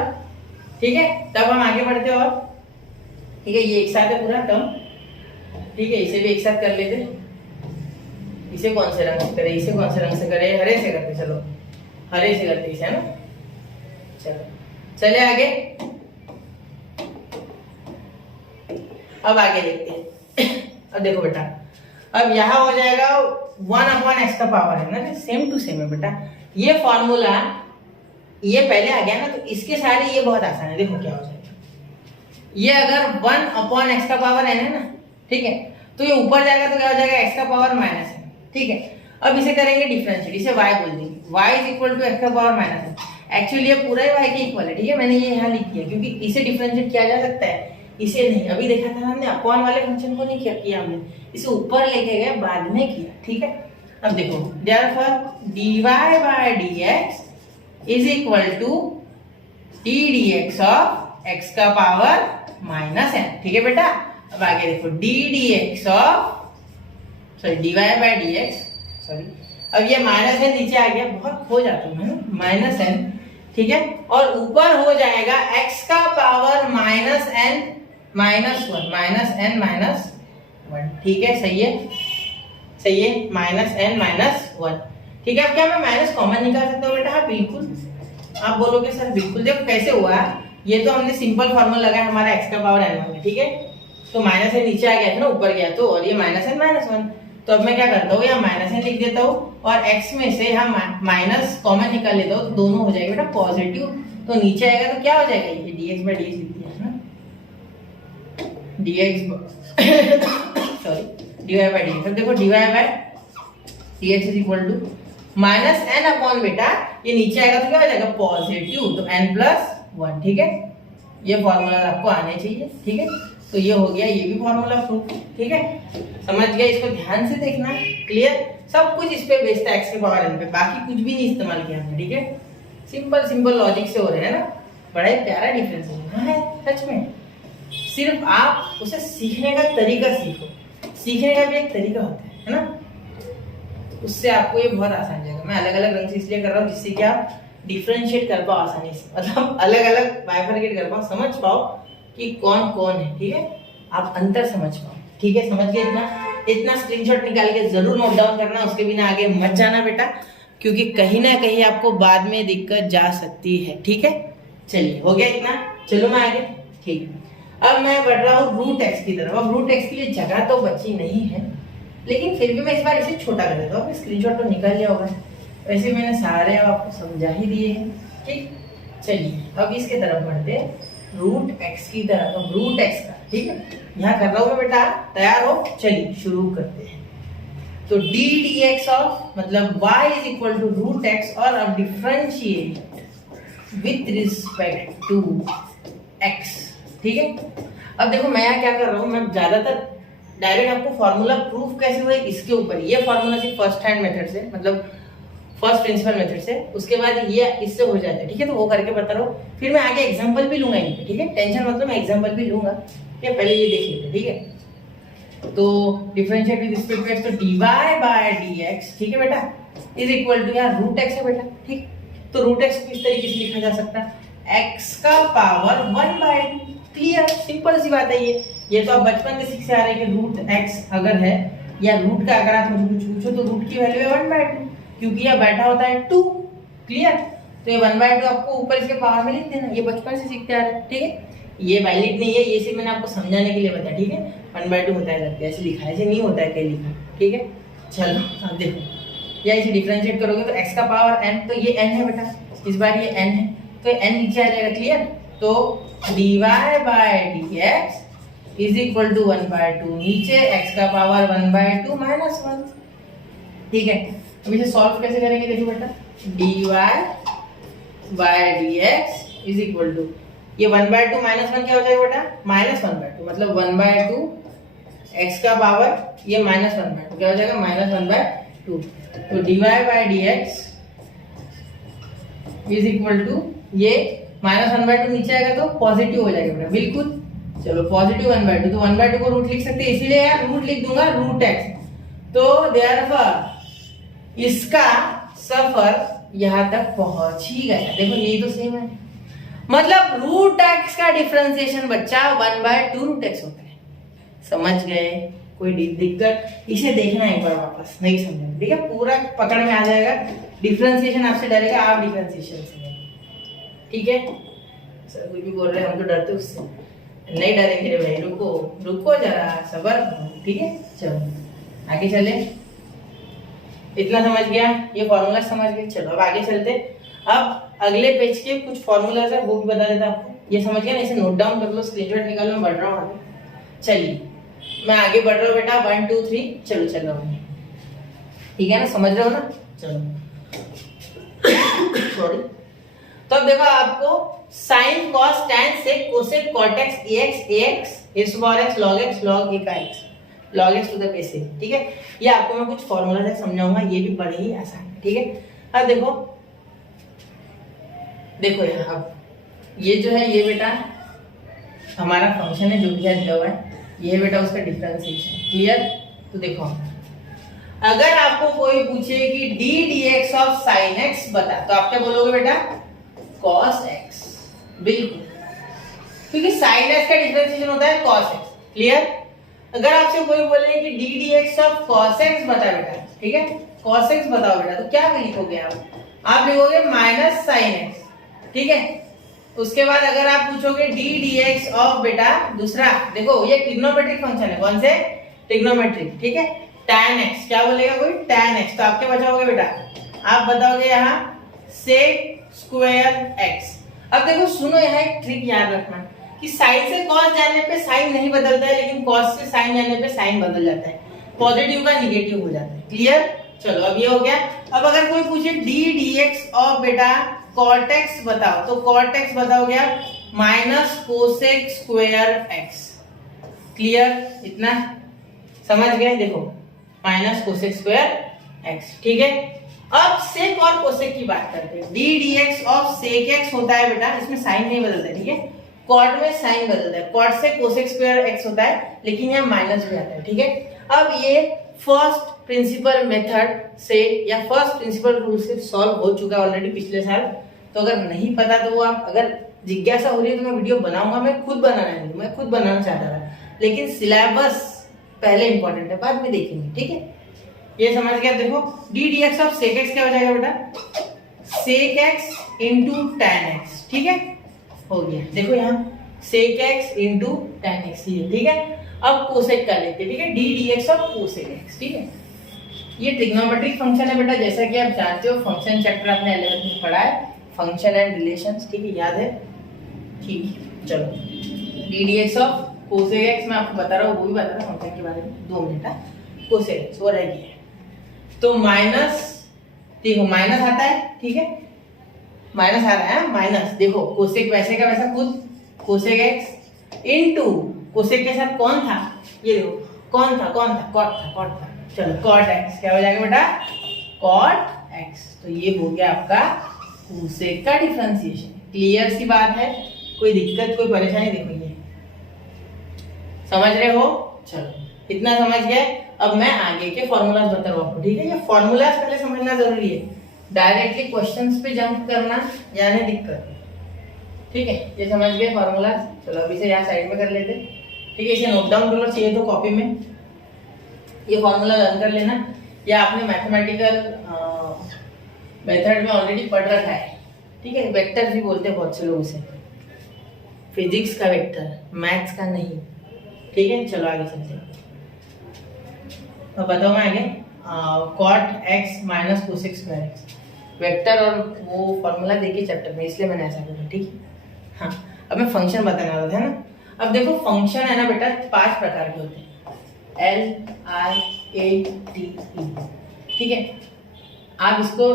ठीक है, तब हम आगे बढ़ते और, ठीक है। ये एक साथ है पूरा टर्म, ठीक है, इसे भी एक साथ कर लेते। इसे कौन से रंग से करे, इसे कौन से रंग से करे, हरे से करते, चलो हरे से करते इसे, है ना। चलो चले आगे, अब आगे देखते हैं। अब देखो बेटा, अब यहाँ हो जाएगा 1/x का पावर है ना, सेम टू सेम है बेटा। ये फॉर्मूला ये पहले आ गया ना, तो इसके सारे ये बहुत आसान है। देखो क्या हो जाएगा, ये अगर 1/x का पावर n है ना, ठीक है, तो ये ऊपर जाएगा तो क्या हो जाएगा, x का पावर -n, ठीक है। अब इसे करेंगे डिफरेंशिएट, इसे y बोल देंगे, y is equal to x का पावर -n। एक्चुअली ये पूरा ही y के इक्वल है, ठीक है, मैंने ये यहाँ लिख दिया क्योंकि इसे डिफरेंशिएट किया जा सकता है, इसे नहीं। अभी देखा था हमने अपॉन वाले फंक्शन को नहीं किया हमने, इसे ऊपर लेके गए, बाद में किया, ठीक है। अब देखो, therefore dy by dx is equal to d dx of x का पावर -n, ठीक है बेटा। अब आगे देखो, d dx of, sorry, dy by dx, sorry, अब ये -n नीचे आ गया, बहुत खो जाता हूँ मैं ना, -n, ठीक है, और ऊपर हो जाएगा x का पावर -n -1, ठीक है, सही है, सही है, -n-1, ठीक है। अब क्या मैं माइनस कॉमन निकाल सकता हूँ बेटा? हाँ बिल्कुल। आप बोलोगे सर बिल्कुल, देखो कैसे हुआ, ये तो हमने सिंपल फॉर्मूला लगाया हमारा x का पावर n1 है, ठीक है, तो माइनस n नीचे आ गया था ना, ऊपर गया तो, और ये -n-1, तो अब मैं क्या करता हूँ, यहाँ -n लिख देता हूँ और x में से हम माइनस कॉमन निकाल लेता हूँ, तो दोनों हो जाएगा बेटा पॉजिटिव, तो नीचे आएगा तो क्या हो जाएगा, ये dx बाय dx लिख दिया है ना, dx sorry dy by dx। अब देखो dy by dx is equal to -n upon, बेटा ये नीचे आएगा तो क्या हो जाएगा, पॉजिटिव, तो n+1, ठीक है। ये फॉर्मूला आपको आने चाहिए, ठीक है। तो ये हो गया, ये भी फॉर्मूला प्रूफ, ठीक है, समझ गए, इसको ध्यान से देखना, क्लियर। सब कुछ इस पे बेस्ड है, x के पावर n पे, बाकी कुछ भी नहीं इस्तेमाल किया हमने, ठीक है। सिंपल सिंपल लॉजिक से हो रहे हैं ना, बड़ा ही प्यारा डिफरेंस है सच में। सिर्फ आप उसे सीखने का तरीका सीखो, सीखने का भी एक तरीका होता है ना, उससे आपको ये बहुत आसान हो जाएगा। मैं अलग अलग रंग से इसलिए कर रहा हूँ जिससे कि आप डिफरेंशिएट कर पाओ आसानी से, मतलब अलग अलग बाइफरकेट कर पाओ, समझ पाओ कि कौन कौन है, ठीक है, आप अंतर समझ पाओ, ठीक है। समझ गए? इतना स्क्रीनशॉट निकाल के जरूर नोट डाउन करना, उसके बिना आगे मत जाना बेटा, क्योंकि कहीं ना कहीं आपको बाद में दिक्कत जा सकती है, ठीक है। चलिए हो गया इतना, चलो मैं आगे, ठीक है। अब मैं बढ़ रहा हूँ रूट एक्स की तरफ। अब रूट एक्स के लिए जगह तो बची नहीं है, लेकिन फिर भी मैं इस बार इसे छोटा कर देता हूँ, स्क्रीनशॉट तो निकाल लिया होगा, वैसे मैंने सारे आपको समझा ही दिए हैं, ठीक। चलिए अब इसके तरफ बढ़ते हैं, रूट एक्स की तरफ। अब रूट एक्स का, ठीक है, यहाँ कर रहा हूँ मैं बेटा, तैयार हो? चलिए शुरू करते हैं। तो d dx ऑफ, मतलब y is equal to root x, और अब differentiate with respect to x, ठीक है। अब देखो मैं यहाँ क्या कर रहा हूँ, मैं ज्यादातर डायरेक्ट आपको फॉर्मूला प्रूफ कैसे हुए इसके ऊपर, ये फॉर्मूला सिर्फ फर्स्ट हैंड मेथड से, मतलब फर्स्ट प्रिंसिपल मेथड से, उसके बाद ये इससे हो जाता है, ठीक है। तो वो करके बता रहा हूँ, फिर मैं आगे एग्जांपल भी लूंगा इनके, ठीक है, टेंशन मतलब मैं एग्जांपल भी लूंगा, ठीक है। पहले ये देख लेते हैं, ठीक है। तो differentiate with respect to x, तो dy बाय dx, ठीक है बेटा, इज इक्वल टू, यार रूट x है बेटा, ठीक। तो रूट x को इस तरीके से लिखा जा सकता है, x का पावर 1/2, क्लियर, सिंपल सी बात है ये तो आप बचपन से सीख से आ रहे हैं कि रूट x अगर है, या रूट का अगर आप मुझे कुछ पूछो तो रूट की वैल्यू है 1/2, क्योंकि यह बैठा होता है 2, क्लियर। तो ये 1/2 आपको ऊपर इसके पावर में लिख देना, ये बचपन से सीखते आ रहे हैं, ठीक है। ये वैलिड नहीं है, ये सिर्फ मैंने आपको समझाने के लिए बताया, ठीक है। 1/2 होता है करके ऐसे लिखा है, ऐसे नहीं होता है कहीं लिखा, ठीक है। चलो अब देखो, या इसे डिफरेंशिएट करोगे तो x का पावर n, तो ये n है बेटा, इस बार ये n है, तो n नीचे आ जाएगा, क्लियर। तो dy by dx is equal to 1/2, नीचे x का पावर 1/2 -1, ठीक है। अब इसे सॉल्व कैसे करेंगे, देखो बेटा, dy by dx is equal to, ये 1/2 -1 क्या हो जाएगा बेटा, -1/2, मतलब 1/2 x का पावर ये -1/2 क्या हो जाएगा, -1/2। तो dy by dx is equal to, ये -1/2 नीचे आएगा तो पॉजिटिव हो जाएगा बेटा, बिल्कुल। चलो पॉजिटिव 1/2, तो 1/2 को रूट लिख सकते हैं, इसीलिए यार रूट लिख दूंगा √x। तो देयरफॉर इसका सफर यहां तक पहुंच ही गया। देखो यही तो सेम है, मतलब √x का डिफरेंशिएशन बच्चा 1/2 √x होता है। समझ गए? कोई दिक्कत? इसे देखना एक बार वापस, नहीं समझा ठीक है, पूरा पकड़ में आ जाएगा। डिफरेंशिएशन आपसे डरेगा, आप डिफरेंशिएशन से ठीक है। सर कुछ भी बोल रहे हैं, हम तो डरते उससे, नहीं डरेंगे रे भाई, रुको रुको जरा, सबर करो ठीक है। चलो आगे चले, इतना समझ गया, ये फॉर्मूला समझ गए। चलो अब आगे चलते। अब अगले पेज के कुछ फॉर्मूलाज है वो भी बता देता आपको। ये समझ गया ना, इसे नोट डाउन कर लो, स्क्रीनशॉट निकालो, मैं बढ़ रहा हूँ आगे। चलिए मैं आगे बढ़ रहा हूँ बेटा, 1 2 3 चलो चल रहा हूँ, ठीक है ना, समझ रहे हो ना। चलो सॉरी। तो अब देखो आपको sine cos tan sec cosec cot x ax इस बार x log x log a का x log x to the base a, ठीक है। ये आपको मैं कुछ फॉर्मूला से समझाऊंगा, ये भी बड़े ही आसान है ठीक है। अब देखो देखो यहाँ, अब ये जो है ये बेटा हमारा फंक्शन है जो भी दिया हुआ है, ये है बेटा उसका डिफरेंशिएशन, क्लियर। तो देखो अगर आपको कोई पूछे कि d dx of sin x बता, तो आप क्या बोलोगे बेटा, cos x, बिल्कुल, क्योंकि sin x का डिफरेंशिएशन होता है cos x, क्लियर। अगर आपसे कोई बोले कि d dx of cos x बता बेटा, ठीक है, cos x बताओ बेटा, तो क्या लिखोगे आप लिखोगे माइनस sin x, ठीक है। उसके बाद अगर आप पूछोगे d dx ऑफ बेटा दूसरा, देखो ये ट्रिग्नोमेट्रिक फंक्शन है, कौन से, ट्रिग्नोमेट्रिक, ठीक है, tan x, क्या बोलेगा कोई, tan x, तो आप क्या बचाओगे बेटा, आप बताओगे यहाँ sec स्क्वायर x। अब देखो सुनो, यहाँ एक ट्रिक याद रखना कि साइन से कॉस जाने पे साइन नहीं बदलता है, लेकिन कॉस से साइन जाने पे साइन बदल जाता है, पॉजिटिव का निगेटिव हो जाता है, क्लियर। चलो अब ये हो गया। अब अगर कोई पूछे d dx ऑफ बेटा cot x बताओ, तो cot x बताओगे आप minus cosec square x, clear, इतना समझ गए। देखो माइनस कोसेक स्क्वायर x, ठीक है। अब सेक और कोसेक की बात करते हैं। d dx of sec x होता है बेटा, इसमें साइन नहीं बदलता, ठीक है, कॉट में साइन बदलता है, कॉट से कोसेक स्क्वायर x होता है, लेकिन यहाँ माइनस भी आता है, ठीक है। अब ये फर्स्ट प्रिंसिपल मेथड से या फर्स्ट प्रिंसिपल रूल से सॉल्व हो चुका है ऑलरेडी पिछले साल, तो अगर नहीं पता तो वो आप, अगर जिज्ञासा हो रही है तो मैं वीडियो बनाऊंगा, मैं खुद बनाना चाहता था, लेकिन सिलेबस पहले इंपॉर्टेंट है, बाद में देखेंगे, ठीक है। ये समझ गया। देखो d dx of sec x क्या हो जाएगा बेटा, sec x into tan x, ठीक है, हो गया। देखो यहाँ sec x into tan x, ठीक है। अब कोसेक कर लेते हैं, ठीक है, d dx of cosec x, ठीक है। ये ट्रिग्नोमेट्रिक फंक्शन है बेटा, जैसा कि आप जानते हो, फंक्शन चैप्टर आपने 11th में पढ़ा है, फंक्शन एंड रिलेशंस, ठीक है, याद है, ठीक है। चलो d dx of cosec x मैं आपको बता रहा हूँ, वो भी बता रहा हूँ फंक्शन के बारे में, 2 मिनट। कोसेक x वो रह गया, तो माइनस, देखो माइनस आता है, ठीक है, माइनस आ रहा है, माइनस, देखो कोसेक वैसे का वैसा खुद कोसेक x इनटू कोसेक के साथ कौन था, ये देखो कौन था, कौट था। चलो कॉट x क्या हो जाएगा बेटा, कॉट x, तो ये हो गया आपका कोसेक का डिफरेंशिएशन। क्लियर सी बात है, कोई दिक्कत कोई परेशानी देखो, ये समझ रहे हो। चलो इतना समझ गए। अब मैं आगे के फॉर्मूलाज बता रहा हूं आपको, ठीक है। ये फॉर्मूलाज पहले समझना जरूरी है, डायरेक्टली क्वेश्चंस पे जंप करना यानी दिक्कत, ठीक है। ये समझ गए फॉर्मूलाज। चलो अब इसे यहाँ साइड में कर लेते, ठीक है। इसे नोट डाउन कर लो, चाहिए तो कॉपी में ये फॉर्मूला लर्न कर लेना, या आपने मैथमेटिकल मेथड में ऑलरेडी पढ़ रखा है, ठीक है। वेक्टर भी बोलते हैं बहुत से लोग उसे, फिजिक्स का वेक्टर, मैथ्स का नहीं, ठीक है। चलो आगे चलते हैं। अब बताओ मैं आगे, cot x minus cosec square x, vector और वो फॉर्मूला देखिए चैप्टर में, इसलिए मैंने ऐसा करा, ठीक है। हाँ अब मैं फंक्शन बताने वाला था ना। अब देखो फंक्शन है ना बेटा, 5 प्रकार के होते हैं, L I A T E, ठीक है। आप इसको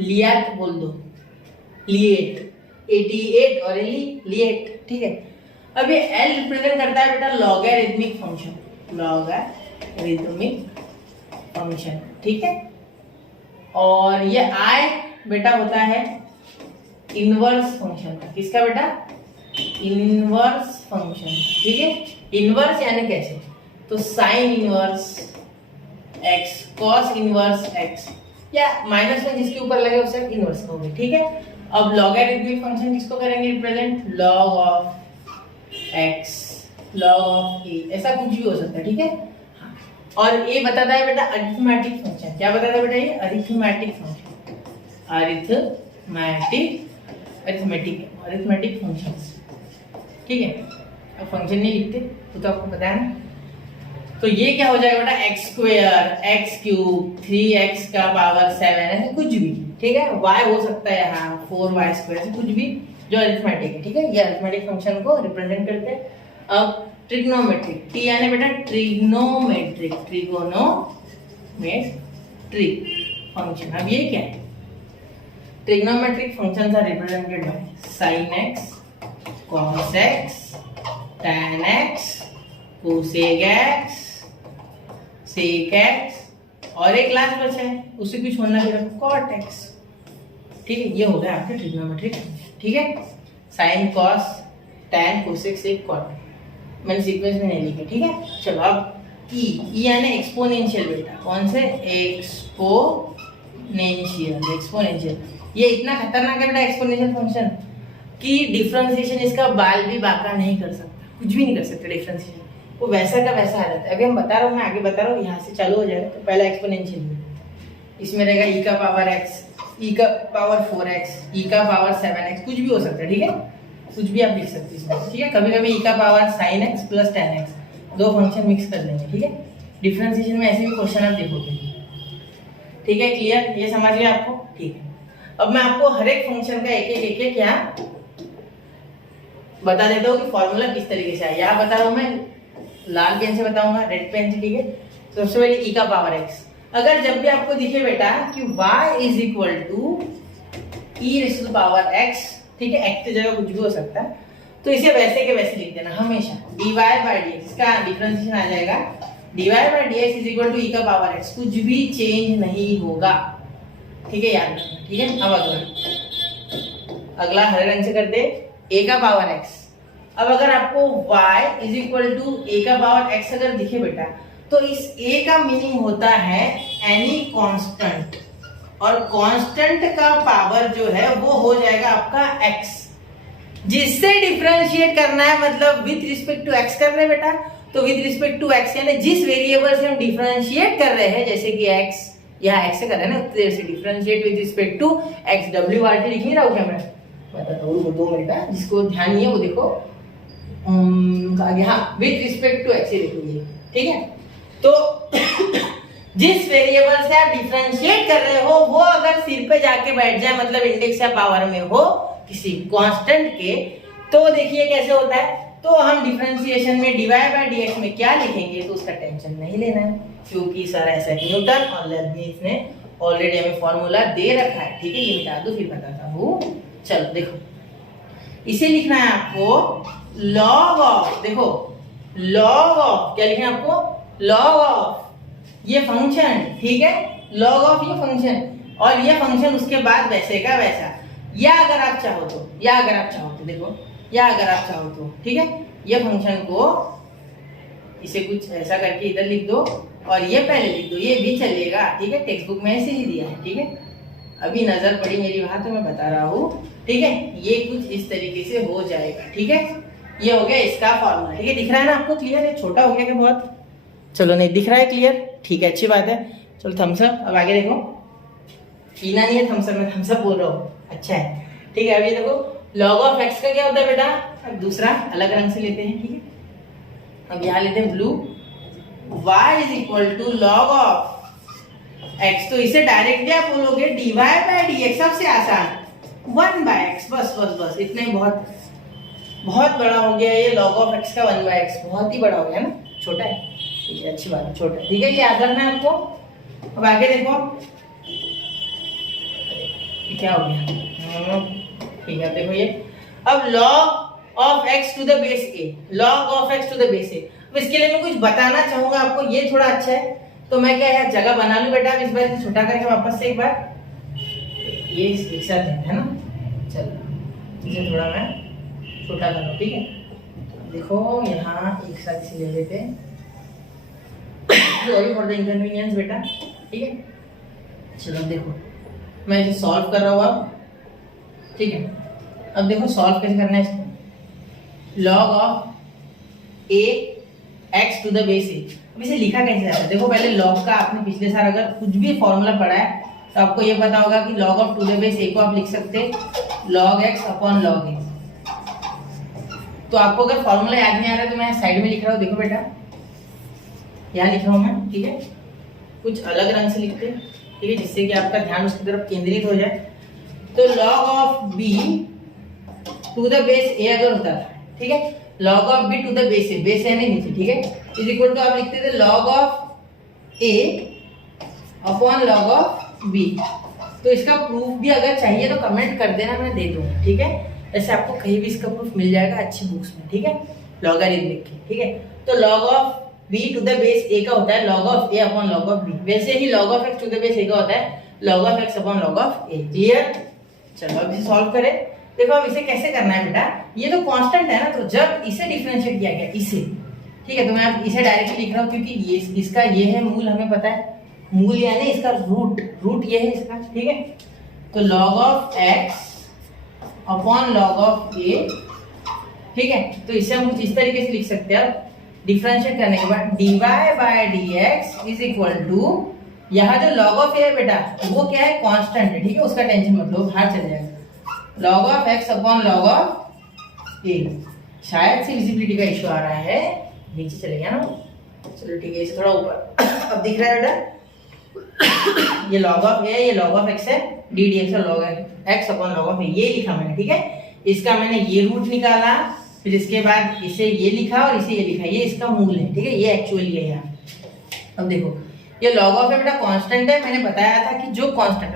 लियात बोल दो, लिएट, 88 और लिएट, ठीक है। अब ये एल रिप्रेजेंट करता है बेटा लॉगरिथमिक फंक्शन, लॉगरिथमिक फंक्शन, ठीक है। और ये आई बेटा होता है इनवर्स फंक्शन का, किसका बेटा, इनवर्स फंक्शन, ठीक है। इनवर्स यानी कैसे, तो sine inverse x, cos inverse x, या माइनस में जिसके ऊपर लगे उसे इनवर्स कहोगे, ठीक है। अब लॉगरिथमिक फंक्शन किसको करेंगे represent, log of x, log of a, ऐसा कुछ भी हो सकता है, ठीक है। हाँ। और ये बताता है बेटा अरिथमेटिक फंक्शन, क्या बताता है बेटा, ये अरिथमेटिक फंक्शन, अरिथमेटिक फंक्शंस, ठीक है। अब फंक्शन नहीं लिखते तो आपको पता है ना। तो ये क्या हो जाएगा बेटा, x square, x cube, 3x का पावर 7, ऐसे कुछ भी, ठीक है। y हो सकता है यहाँ 4y स्क्वायर, ऐसे कुछ भी जो अरिथमेटिक है, ठीक है। ये अरिथमेटिक फंक्शन को रिप्रेजेंट करते हैं। अब ट्रिग्नोमेट्रिक, टी यानी बेटा ट्रिग्नोमेट्रिक, फंक्शन। अब ये क्या है, trigonometric functions are represented by sin x, cos x, tan x, cosec x, sec x, और एक लास्ट बचा है उसे भी छोड़ना फिर cot x, ठीक है। ये हो गया आपके ट्रिग्नोमेट्रिक फंक्शन, ठीक है। sin, cos, tan, cosec, sec, cot, मैंने सीक्वेंस में नहीं लिखे, ठीक है। चलो अब ई यानी एक्सपोनेंशियल बेटा, कौन से, एक्सपोनेंशियल। ये इतना खतरनाक है बेटा एक्सपोनेंशियल फंक्शन कि डिफरेंशिएशन इसका बाल भी बाका नहीं कर सकता, कुछ भी नहीं कर सकता डिफरेंशिएशन, वो वैसा का वैसा आ जाता है। अभी हम बता रहा हूँ, मैं आगे बता रहा हूँ, यहाँ से चालू हो जाएगा। तो पहला एक्सपोनेंशियल, इसमें रहेगा ई का पावर x, ई का पावर 4x, ई का पावर 7x, कुछ भी हो सकता है, ठीक है। कुछ भी आप लिख सकते हैं इसमें, ठीक है। कभी कभी ई का power sin x plus tan x, दो फंक्शन मिक्स कर लेंगे, ठीक है। डिफरेंशिएशन में ऐसे भी क्वेश्चन आप देखोगे, ठीक है। क्लियर, ये समझ गए आपको, ठीक है। अब मैं आपको हर एक फंक्शन का एक एक क्या बता देता हूँ कि फॉर्मूला किस तरीके से है। यहाँ बता रहा हूँ मैं, लाल पेन से बताऊंगा, रेड पेन से, ठीक है। तो सबसे पहले ई का पावर x, अगर जब भी आपको दिखे बेटा कि y is equal to e raise to power x, ठीक है, x की जगह कुछ भी हो सकता है, तो इसे वैसे के वैसे लिख देना हमेशा, dy बाय dx, इसका डिफरेंशिएशन आ जाएगा dy by dx is equal to e का पावर x, कुछ भी चेंज नहीं होगा, ठीक है, याद रखना, ठीक है। अब अगला हरे रंग से करते a का पावर x। अब अगर आपको y is equal to a का पावर x अगर दिखे बेटा, तो इस a का मीनिंग होता है एनी कांस्टेंट, और कांस्टेंट का पावर जो है वो हो जाएगा आपका x, जिससे डिफरेंशिएट करना है, मतलब विथ रिस्पेक्ट टू x कर रहे हैं बेटा, तो विथ रिस्पेक्ट टू x यानी जिस वेरिएबल से हम डिफरेंशिएट कर रहे हैं, जैसे कि x, यहाँ x से कर रहे हैं ना, जैसे differentiate with respect to x, WRT लिख नहीं रहा हूँ क्या मैं, बताता हूँ 2 मिनट, जिसको ध्यान नहीं है वो देखो, हाँ, विथ रिस्पेक्ट टू x लिखोगे, ठीक है। तो जिस वेरिएबल से आप डिफरेंशिएट कर रहे हो वो अगर सिर पे जाके बैठ जाए, मतलब इंडेक्स या पावर में हो किसी कांस्टेंट के, तो देखिए कैसे होता है। तो हम डिफरेंशिएशन में dy बाय dx में क्या लिखेंगे, तो उसका टेंशन नहीं लेना है, क्योंकि सर ऐसा न्यूटन और लेबनीज ने ऑलरेडी हमें फॉर्मूला दे रखा है, ठीक है। ये मिटा दो फिर बताता हूँ। चलो देखो, इसे लिखना है आपको लॉग ऑफ, देखो लॉग ऑफ, क्या लिखना है आपको, लॉग ऑफ ये फंक्शन, ठीक है, लॉग ऑफ ये फंक्शन, और ये फंक्शन उसके बाद वैसे का वैसा, या अगर आप चाहो तो, देखो, या अगर आप चाहो तो, ठीक है, ये फंक्शन को इसे कुछ ऐसा करके इधर लिख दो और ये पहले लिख दो, ये भी चलेगा, ठीक है। टेक्स्ट बुक में ऐसे ही दिया है, ठीक है। अभी नजर पड़ी मेरी वहां तो मैं बता रहा हूँ, ठीक है। ये कुछ इस तरीके से हो जाएगा, ठीक है। ये हो गया इसका फॉर्मूला, ठीक है। दिख रहा है ना आपको, क्लियर है, छोटा हो गया क्या बहुत, चलो नहीं दिख रहा है, क्लियर, ठीक है, अच्छी बात है। चलो थम्स अप, अब आगे देखो, पीना नहीं है थम्स अप, मैं थम्स अप बोल रहा हूँ, अच्छा है, ठीक है। अब ये देखो लॉग ऑफ एक्स का क्या होता है बेटा, अब दूसरा अलग रंग से लेते हैं, ठीक है। अब यहाँ लेते हैं blue, y is equal to log of x, तो इसे डायरेक्टली आप बोलोगे dy बाय dx, सबसे आसान 1 बाय x, बस इतने बहुत बड़ा हो गया ये लॉग ऑफ x का 1 बाय x, बहुत ही बड़ा हो गया ना, छोटा है, ठीक है, अच्छी बात है, छोटा है, ठीक है, ये याद रखना है आपको। अब आगे देखो, क्या हो गया, ठीक है। देखो ये अब log of x to the base a, log of x to the base a। अब इसके लिए मैं कुछ बताना चाहूंगा आपको, ये थोड़ा अच्छा है तो मैं क्या यार जगह बना लूं बेटा। अब इस बार इसे छोटा करके वापस से एक बार ये एक साथ है ना, चलो इसे थोड़ा मैं छोटा कर लूं, ठीक है। देखो यहाँ एक साथ इसे ले लेते हैं, सॉरी फॉर द इनकन्वीनियंस बेटा, ठीक है। चलो देखो मैं इसे सॉल्व कर रहा हूँ अब, ठीक है। अब देखो सॉल्व कैसे करना है इसको, log of a x to the base a। अब इसे लिखा कैसे जाता है, देखो पहले log का आपने पिछले साल अगर कुछ भी फॉर्मूला पढ़ा है तो आपको ये पता होगा कि log of to the base a को आप लिख सकते log x upon log a। तो आपको अगर फॉर्मूला याद नहीं आ रहा है तो मैं साइड में लिख रहा हूँ, देखो बेटा यहाँ लिख रहा हूँ मैं, ठीक है। कुछ अलग रंग से लिखते हैं, ठीक है, जिससे कि आपका ध्यान उसकी तरफ केंद्रित हो जाए। तो log of b to the base a अगर होता था, ठीक है, log of b to the base a, base a नहीं नीचे, ठीक है, इज इक्वल टू आप लिखते थे log of a upon log of b। तो इसका प्रूफ भी अगर चाहिए तो कमेंट कर देना, मैं दे दूंगा, ठीक है। ऐसे आपको कहीं भी इसका प्रूफ मिल जाएगा अच्छी बुक्स में, ठीक है, लॉगरिथमिक के, ठीक है। तो log of b to the base a का होता है log of a upon log of b, वैसे ही log of x to the base a का होता है log of x upon log of a। Clear? चलो अब इसे सॉल्व करें। देखो अब इसे कैसे करना है बेटा, ये तो कांस्टेंट है ना, तो जब इसे डिफरेंशिएट किया गया इसे, ठीक है, तो मैं अब इसे डायरेक्टली लिख रहा हूँ क्योंकि ये इसका ये है मूल, हमें पता है मूल यानी इसका रूट ये है इसका, ठीक है। तो log of x upon log of a, ठीक है। तो इसे हम कुछ इस तरीके से लिख सकते हैं, डिफरेंशिएट करने के बाद dy by dx is equal to, यहाँ जो log ऑफ a है बेटा वो क्या है, कांस्टेंट है, ठीक है, उसका टेंशन मत लो, बाहर चल जाएगा। log of x upon log of a, शायद से विजिबिलिटी का इशू आ रहा है, नीचे चलेगा ना, चलो ठीक है, इसे थोड़ा ऊपर अब दिख रहा है बेटा, ये log ऑफ a है, ये log ऑफ x है, ddx और log x upon log of a, ये लिखा मैंने, ठीक है। इसका मैंने ये रूट निकाला, फिर इसके बाद इसे ये लिखा और इसे ये लिखा, ये इसका मूल है, ठीक है, ये एक्चुअली है यहाँ। अब देखो ये log ऑफ बेटा कांस्टेंट है, मैंने बताया था कि जो कांस्टेंट,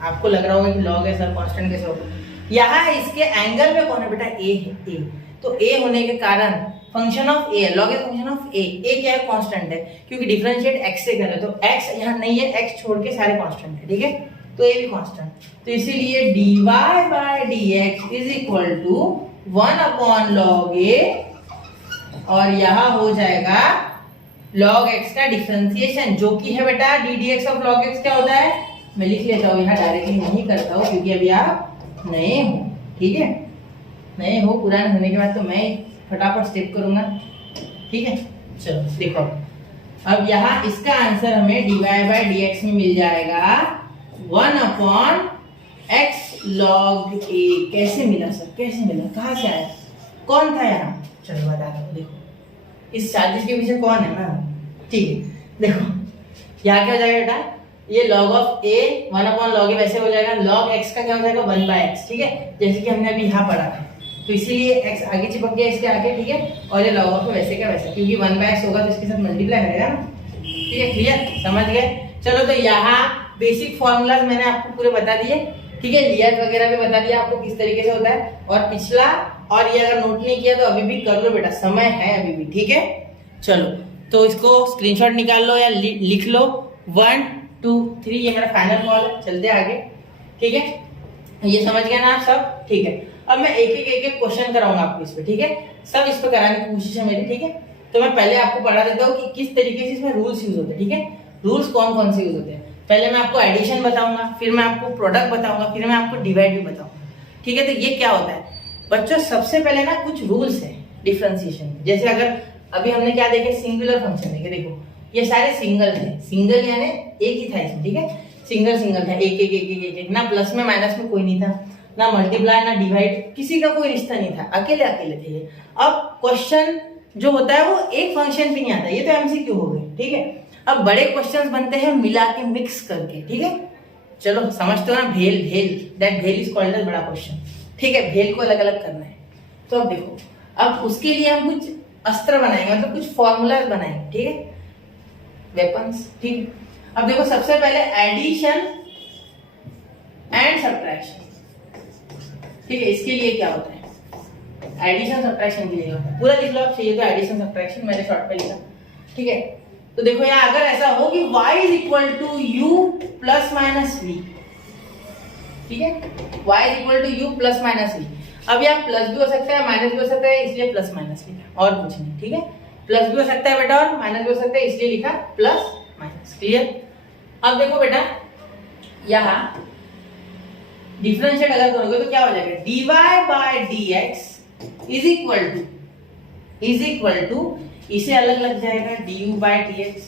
आपको लग रहा होगा कि log है सर कांस्टेंट कैसे होगा, यहाँ इसके एंगल में कौन है बेटा, a है, a। तो a होने के कारण function of a, log is function of a क्या है, कांस्टेंट है, क्योंकि डिफरेंशिएट x से कर रहे, तो x यहाँ नहीं है, x छोड़ के सारे कांस्टेंट है, ठीक है, तो a भी कांस्टेंट, तो इसीलिए dy by dx is equal to 1 upon log a, और यहाँ हो जाएगा log x का डिफरेंशिएशन जो कि है बेटा ddx ऑफ log x क्या होता है, मैं लिख लेता हूँ यहाँ, डायरेक्टली नहीं करता हूँ क्योंकि अभी आप नए हो, ठीक है, नए हो, पुराने होने के बाद तो मैं फटाफट स्टेप करूंगा, ठीक है। चलो देखो अब यहाँ इसका आंसर हमें dy बाय dx में मिल जाएगा 1 अपॉन x log a। कैसे मिला सर, कैसे मिला, कहाँ से आया, कौन था यहाँ, चलो बता दो। देखो इस साजिश के पीछे कौन है ना, ठीक है। देखो यहाँ क्या हो जाएगा बेटा, ये log of a 1 upon log a वैसे हो जाएगा, log x का क्या हो जाएगा 1 बाय x, ठीक है, जैसे कि हमने अभी यहाँ पढ़ा था, तो इसीलिए x आगे चिपक गया इसके आगे, ठीक है, और ये log ऑफ वैसे का वैसा, क्योंकि 1 बाय x होगा तो इसके साथ मल्टीप्लाई करेगा ना, ठीक है, क्लियर, समझ गए। चलो तो यहाँ बेसिक फॉर्मूलाज मैंने आपको पूरे बता दिए, ठीक है, लियाज वगैरह भी बता दिया आपको किस तरीके से होता है, और पिछला और ये अगर नोट नहीं किया तो अभी भी कर लो बेटा, समय है अभी भी, ठीक है। चलो तो इसको स्क्रीनशॉट निकाल लो या लिख लो, 1 2 3, ये मेरा फाइनल कॉल है, चलते आगे, ठीक है, ये समझ गया ना आप सब, ठीक है। अब मैं एक एक क्वेश्चन कराऊंगा आपको इस पे, ठीक है, सब इस पे कराने की कोशिश है मेरी, ठीक है। तो मैं पहले आपको पढ़ा देता हूँ कि किस तरीके से इसमें रूल्स यूज होते हैं, ठीक है, रूल्स कौन कौन से यूज होते हैं। पहले मैं आपको एडिशन बताऊंगा, फिर मैं आपको प्रोडक्ट बताऊंगा, फिर मैं आपको डिवाइड भी बताऊंगा, ठीक है। तो ये क्या होता है बच्चों, सबसे पहले ना कुछ रूल्स है डिफरेंशिएशन, जैसे अगर अभी हमने क्या देखे, सिंगुलर फंक्शन देखे, देखो ये सारे सिंगल थे, सिंगल यानी एक ही था इसमें, ठीक है, सिंगल था, एक ना प्लस में माइनस में कोई नहीं था, ना मल्टीप्लाई ना डिवाइड, किसी का कोई रिश्ता नहीं था, अकेले थे ये। अब क्वेश्चन जो होता है वो एक फंक्शन भी नहीं आता, ये तो एमसीक्यू हो गए, ठीक है। अब बड़े क्वेश्चंस बनते हैं मिला के मिक्स करके, ठीक है, चलो समझते हो ना, भेल दैट भेल इज कॉल्ड एज बड़ा क्वेश्चन, ठीक है, भेल को अलग अलग करना है। तो अब देखो, अब उसके लिए हम कुछ अस्त्र बनाएंगे, मतलब कुछ फॉर्मूलाज बनाएंगे, ठीक है, वेपन्स, ठीक। अब देखो सबसे पहले एंड सब्ट्रैक्शन। ठीक है, इसके लिए क्या होता है, एडिशन सब्ट्रैक्शन के लिए होता है। पूरा लिख लो आप, चाहिए तो एडिशन सब्ट्रैक्शन, मैंने शॉर्ट में लिखा। ठीक है, तो देखो यहाँ अगर ऐसा हो कि y is equal to u plus minus v, ठीक है, y is equal to u plus minus v. अब यहाँ प्लस भी हो सकता है माइनस भी हो सकता है, इसलिए प्लस माइनस लिखा, और कुछ नहीं। ठीक है, प्लस भी हो सकता है बेटा और माइनस भी हो सकता है, इसलिए लिखा प्लस माइनस। क्लियर? अब देखो बेटा यहाँ डिफरेंशिएट अगर करोगे तो क्या हो जाएगा, dy by dx is equal to इसे अलग लग जाएगा du बाय dx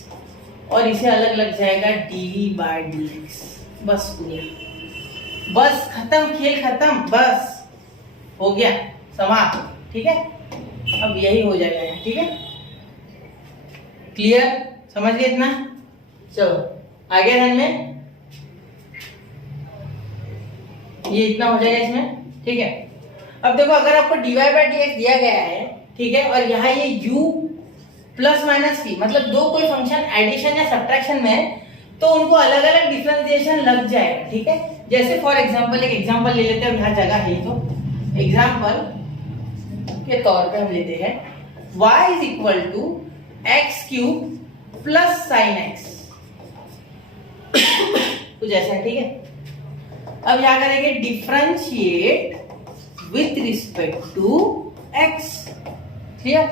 और इसे अलग लग जाएगा dv बाय dx। बस पूरा, बस खत्म, खेल खत्म, बस हो गया, समाप्त। ठीक है, अब यही हो जाएगा। ठीक है, क्लियर? समझ गए इतना? चलो आगे ध्यान में, ये इतना हो जाएगा इसमें। ठीक है, अब देखो अगर आपको dy बाय dx दिया गया है, ठीक है, और यहाँ ये u प्लस माइनस v, मतलब दो कोई फंक्शन एडिशन या सब्ट्रैक्शन में है, तो उनको अलग अलग डिफरेंशिएशन लग जाएगा। ठीक है, जैसे फॉर एग्जांपल एक एग्जांपल ले लेते हैं, यहाँ जगह है तो एग्जांपल के तौर पे हम लेते हैं y is equal to x cube plus sine x, कुछ ऐसा है। ठीक है, अब यहाँ करेंगे differentiate with respect to x। Clear?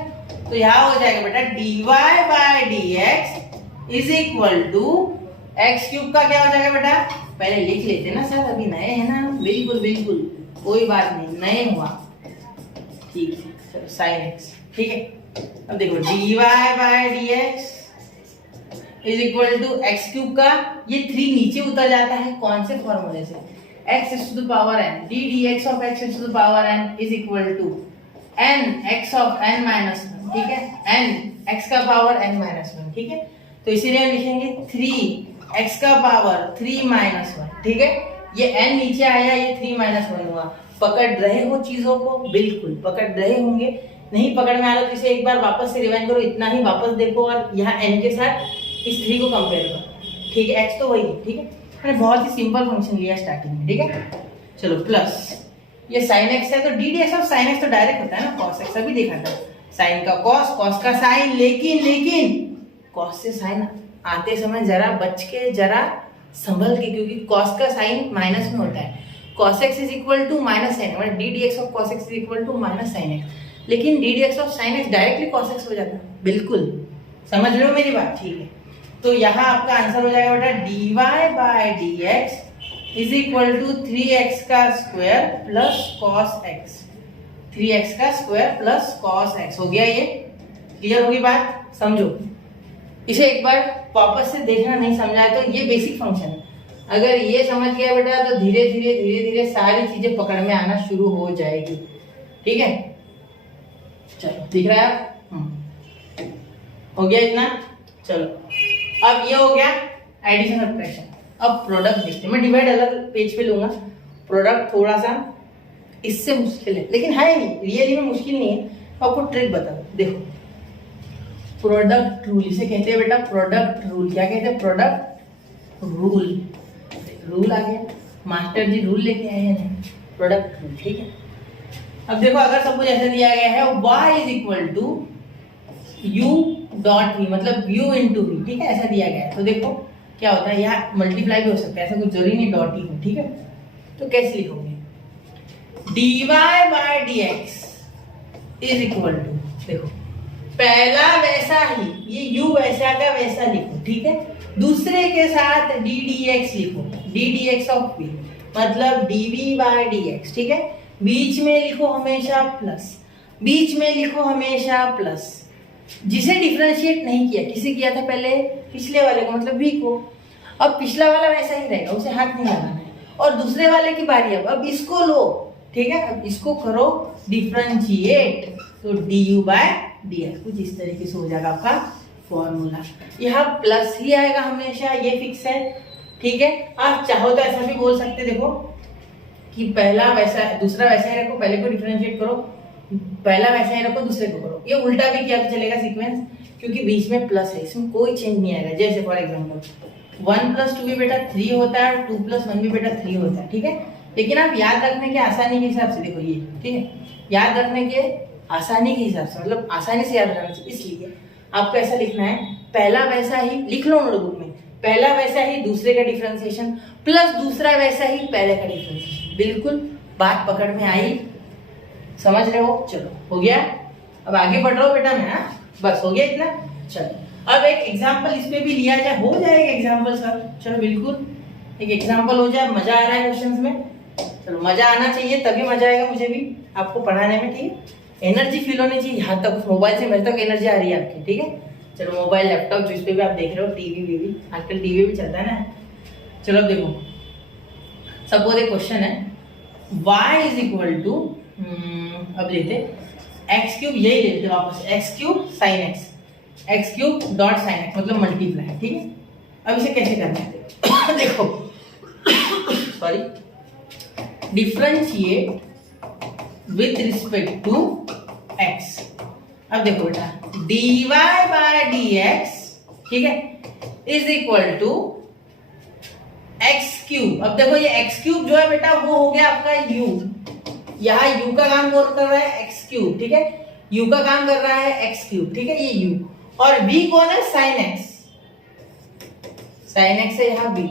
तो यहाँ हो जाएगा बेटा dy by dx is equal to x cube का क्या हो जाएगा बेटा, पहले लिख लेते ना सर, अभी नए हैं ना, बिल्कुल बिल्कुल कोई बात नहीं, नए हुआ। ठीक है, चलो साइन x। ठीक है, अब देखो dy by dx is equal to x cube का, ये 3 नीचे उतर जाता है, कौन से फॉर्मूले से, x is to the power n, d dx of x is to the power n is equal to n x of n minus 1। ठीक है, n x का पावर n minus 1। ठीक है, तो इसीलिए हम लिखेंगे 3 x का पावर 3 minus 1। ठीक है, ये n नीचे आया, ये 3 minus 1 हुआ। पकड़ रहे हो चीजों को? बिल्कुल पकड़ रहे होंगे। नहीं पकड़ में आ रहा तो इसे एक बार वापस से रिवाइंड करो, इतना ही वापस देखो और यहाँ n के साथ इस 3 को कंपेयर करो। ठीक है, x तो वही है। ठीक है, मैंने बहुत ही सिंपल फंक्शन लिया स्टार्टिंग में। ठीक है, चलो प्लस ये sin x है तो d dx of sin x तो डायरेक्ट होता है ना, cos x अभी देखा था, sin का cos, cos का sin, लेकिन cos से sin आते समय जरा बच के, जरा संभल के, क्योंकि cos का sin माइनस में होता है। cos x is equal to minus sin, मतलब d dx of cos x is equal to minus sin x, लेकिन d dx of sin x directly cos x हो जाता है। बिल्कुल समझ रहे हो मेरी बात? ठीक है, तो यहाँ आपका आंसर हो जाएगा बेटा dy by dx is equal to 3x का square plus cos x, 3x का स्क्वायर प्लस cos x हो गया। ये क्लियर होगी बात? समझो, इसे एक बार वापस से देखना, नहीं समझा है तो ये बेसिक फंक्शन है। अगर ये समझ गया बेटा तो धीरे धीरे सारी चीजें पकड़ में आना शुरू हो जाएगी। ठीक है, चलो दिख रहा है? हो गया इतना? चलो अब ये हो गया एडिशन सब्ट्रैक्शन। अब प्रोडक्ट देखते हैं, मैं डिवाइड अलग पेज पे लूंगा। प्रोडक्ट थोड़ा सा इससे मुश्किल है, लेकिन है नहीं, रियली में मुश्किल नहीं है। आपको ट्रिक बता दो, देखो प्रोडक्ट रूल इसे कहते हैं बेटा, प्रोडक्ट रूल। क्या कहते हैं? Product rule. रूल आ गया, मास्टर जी रूल लेके आए हैं, प्रोडक्ट रूल। ठीक है, अब देखो अगर सब कुछ ऐसे दिया गया है, y is equal to u dot v, मतलब u इंटू v। ठीक है, ऐसा दिया गया है तो देखो क्या होता है, यहाँ मल्टीप्लाई भी हो सकता है, ऐसा कुछ जरूरी नहीं डॉट ही हो। ठीक है, तो कैसे लिखोगे, dy by dx is equal to, देखो पहला वैसा ही, ये u वैसा का वैसा लिखो। ठीक है, दूसरे के साथ d dx लिखो, d dx ऑफ v मतलब dv बाय dx। ठीक है, बीच में लिखो हमेशा प्लस, बीच में लिखो हमेशा प्लस। जिसे डिफरेंशिएट नहीं किया, किसे किया था पहले? पिछले वाले को, मतलब v को। अब पिछला वाला वैसा ही रहेगा, उसे हाथ नहीं लगाना है। और दूसरे वाले की बारी, अब इसको लो। ठीक है, अब इसको करो डिफरेंशिएट, तो du बाय dx कुछ इस तरीके से हो जाएगा आपका फॉर्मूला। यहाँ प्लस ही आएगा हमेशा, ये फिक्स है। ठीक है, आप चाहो तो ऐसा भी बोल सकते, देखो कि पहला वैसा दूसरा वैसा ही रखो, पहले को डिफरेंशिएट करो, पहला वैसा ही रखो, दूसरे को करो। ये उल्टा भी किया तो चलेगा सीक्वेंस, क्योंकि बीच में प्लस है, इसमें कोई चेंज नहीं आएगा। जैसे फॉर एग्जांपल 1 + 2 भी बेटा 3 होता है और 2 + 1 भी बेटा 3 होता है, ठीक है। लेकिन आप याद रखने के आसानी के हिसाब से देखो ये, ठीक है, याद रखने के आसानी के हिसाब से, मतलब आसानी से याद रखना चाहिए, इसलिए आपको ऐसा लिखना है, पहला वैसा ही लिख लो नोटबुक में, पहला वैसा ही दूसरे का डिफरेंशिएशन प्लस दूसरा वैसा ही पहले का डिफरेंशिएशन। बिल्कुल बात पकड़ में आई, समझ रहे हो? चलो हो गया, अब आगे बढ़ रहा हूँ बेटा मैं, बस हो गया इतना। चलो अब एक एग्जाम्पल इस पे भी लिया जाए, हो जाएगा एग्जाम्पल सर, चलो बिल्कुल एक एग्जाम्पल हो जाए। मजा आ रहा है क्वेश्चंस में, चलो मजा आना चाहिए तभी मजा आएगा मुझे भी आपको पढ़ाने में, ठीक है। एनर्जी फील होनी चाहिए, यहाँ तक उस मोबाइल से मेरे तक एनर्जी आ रही है आपकी, ठीक है। चलो मोबाइल लैपटॉप जिस पे भी आप देख रहे हो, टीवी वीवी, आजकल टीवी भी चलता है ना। चलो अब देखो, सपोज एक क्वेश्चन है, y इज इक्वल टू, अब लेते x3, यही लेते वापस, x3 sin x, x3 dot sin x मतलब मल्टीप्लाई, ठीक है। अब इसे कैसे करना है देखो sorry, differentiate with respect to x। अब देखो बेटा dy बाय dx, ठीक है, इज इक्वल टू x3। अब देखो ये x3 जो है बेटा वो हो गया आपका u, यहाँ u का काम कौन कर रहा है, x3, ठीक है, u का काम कर रहा है x3, ठीक है, ये u, और v कौन है, sin x, sin x है यहाँ v,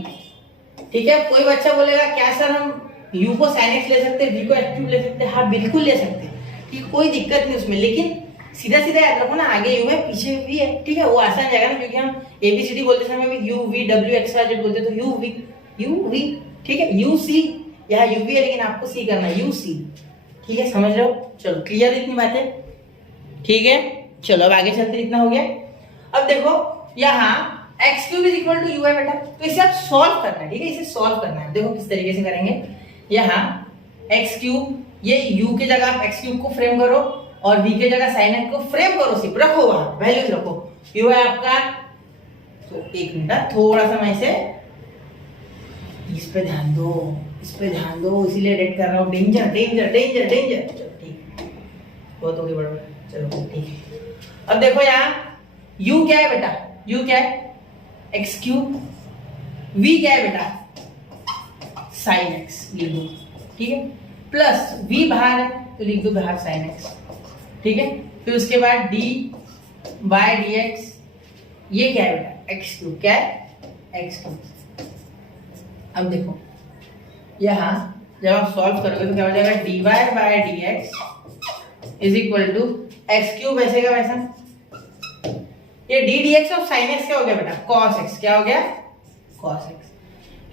ठीक है। कोई बच्चा बोलेगा क्या सर हम u को sin x ले सकते हैं, v को x3 ले सकते हैं, हाँ बिल्कुल ले सकते हैं, ठीक, कोई दिक्कत नहीं उसमें, लेकिन सीधा सीधा याद रखो ना, आगे u है पीछे v है, ठीक है, वो आसान जाएगा ना, क्योंकि हम ABCD बोलते समय भी u v w x y z बोलते तो u v, ठीक है, u c, यहाँ u v है लेकिन आपको c करना है, u c, ठीक है, समझ रहे हो? चलो क्लियर इतनी बातें, ठीक है। चलो अब आगे चलते, इतना हो गया। अब देखो यहाँ x3 is equal to u है बेटा, तो इसे आप सॉल्व करना है, ठीक है, इसे सॉल्व करना है। देखो किस तरीके से करेंगे, यहाँ x3, ये u की जगह आप x3 को फ्रेम करो और v की जगह sin x को फ्रेम करो, सिर्फ रखो, वहां वैल्यूज रखो, u है आपका, तो एक मिनट थोड़ा सा मैं इसे इस पे ध्यान दो, इस पे ध्यान दो, इसीलिए रेड कर रहा हूँ, डेंजर डेंजर डेंजर डेंजर। चलो ठीक, बहुत हो गई बड़बड़, चलो ठीक है। अब देखो यहाँ u क्या है बेटा, u क्या है x3, v क्या है बेटा sin x, लिख दो, ठीक है, प्लस v बाहर है तो लिख दो बाहर sin x, ठीक है। फिर उसके बाद d बाय dx, ये क्या है बेटा x3, क्या है x3। अब देखो यहाँ जब आप सॉल्व करोगे तो क्या हो जाएगा, dy by dx is equal to x3 वैसे का वैसा, ये d dx of sin x क्या हो गया बेटा cos x, क्या हो गया cos x,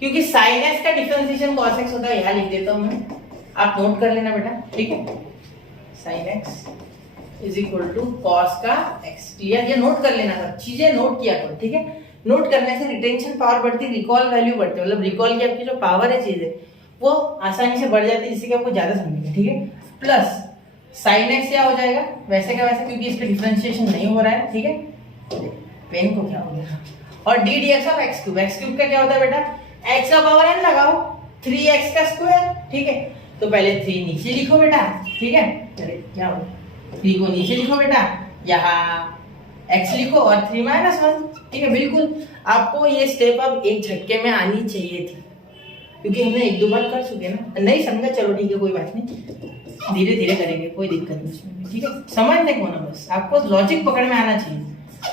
क्योंकि sin x का डिफरेंशिएशन cos x होता है, यहाँ लिख देता हूं मैं, आप नोट कर लेना बेटा, ठीक है, sin x is equal to cos का x, क्लियर, ये नोट कर लेना सब चीजें, नोट किया करो, ठीक है। नोट करने से रिटेंशन पावर बढ़ती है, रिकॉल वैल्यू बढ़ती है, मतलब रिकॉल की आपकी जो पावर है चीजें वो आसानी से बढ़ जाती है, जिससे कि आपको ज्यादा समझेगा, ठीक है। प्लस sin x क्या हो जाएगा वैसे का वैसे, क्योंकि इसका डिफरेंशिएशन नहीं हो रहा है, ठीक है, पेन को क्या हो गया, और d dx of x3, x3 का क्या होता है बेटा x का पावर n लगाओ 3x का स्क्वायर, ठीक है, तो पहले 3 नीचे लिखो बेटा, ठीक है, अरे क्या हो, 3 को नीचे लिखो बेटा, यहाँ x लिखो और 3 - 1, ठीक है। बिल्कुल आपको ये स्टेप अब एक झटके में आनी चाहिए थी, क्योंकि हमने 1-2 बार कर चुके ना, नहीं समझा चलो ठीक है कोई बात नहीं, धीरे धीरे करेंगे, कोई दिक्कत नहीं उसमें, ठीक है, समझने को ना, बस आपको लॉजिक पकड़ में आना चाहिए,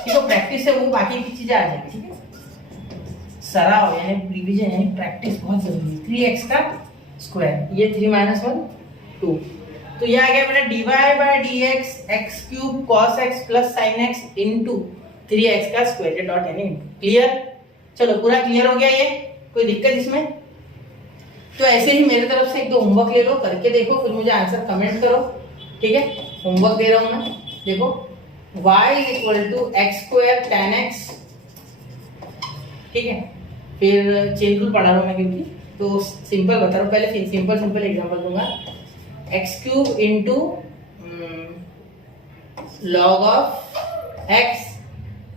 ठीक है, प्रैक्टिस से वो बाकी की चीजें आ जाएगी, ठीक है। सराव यानी रिवीजन यानी प्रैक्टिस बहुत जरूरी है। 3x का स्क्वायर, ये 3 - 1 2, तो ये आ गया बेटा dy by dx x3 cos x plus sin x into 3x का स्क्वायर, डॉट यानी क्लियर। चलो पूरा क्लियर हो गया, ये कोई दिक्कत इसमें? तो ऐसे ही मेरे तरफ से 1-2 होमवर्क ले लो, करके देखो, फिर मुझे आंसर कमेंट करो, ठीक है। होमवर्क दे रहा हूं मैं, देखो y equal to x² tan x, ठीक है, फिर चेन रूल पढ़ा रहा हूं मैं, क्योंकि तो सिंपल बता रहा हूं, पहले सिंपल एग्जांपल दूंगा, x³ into log of x,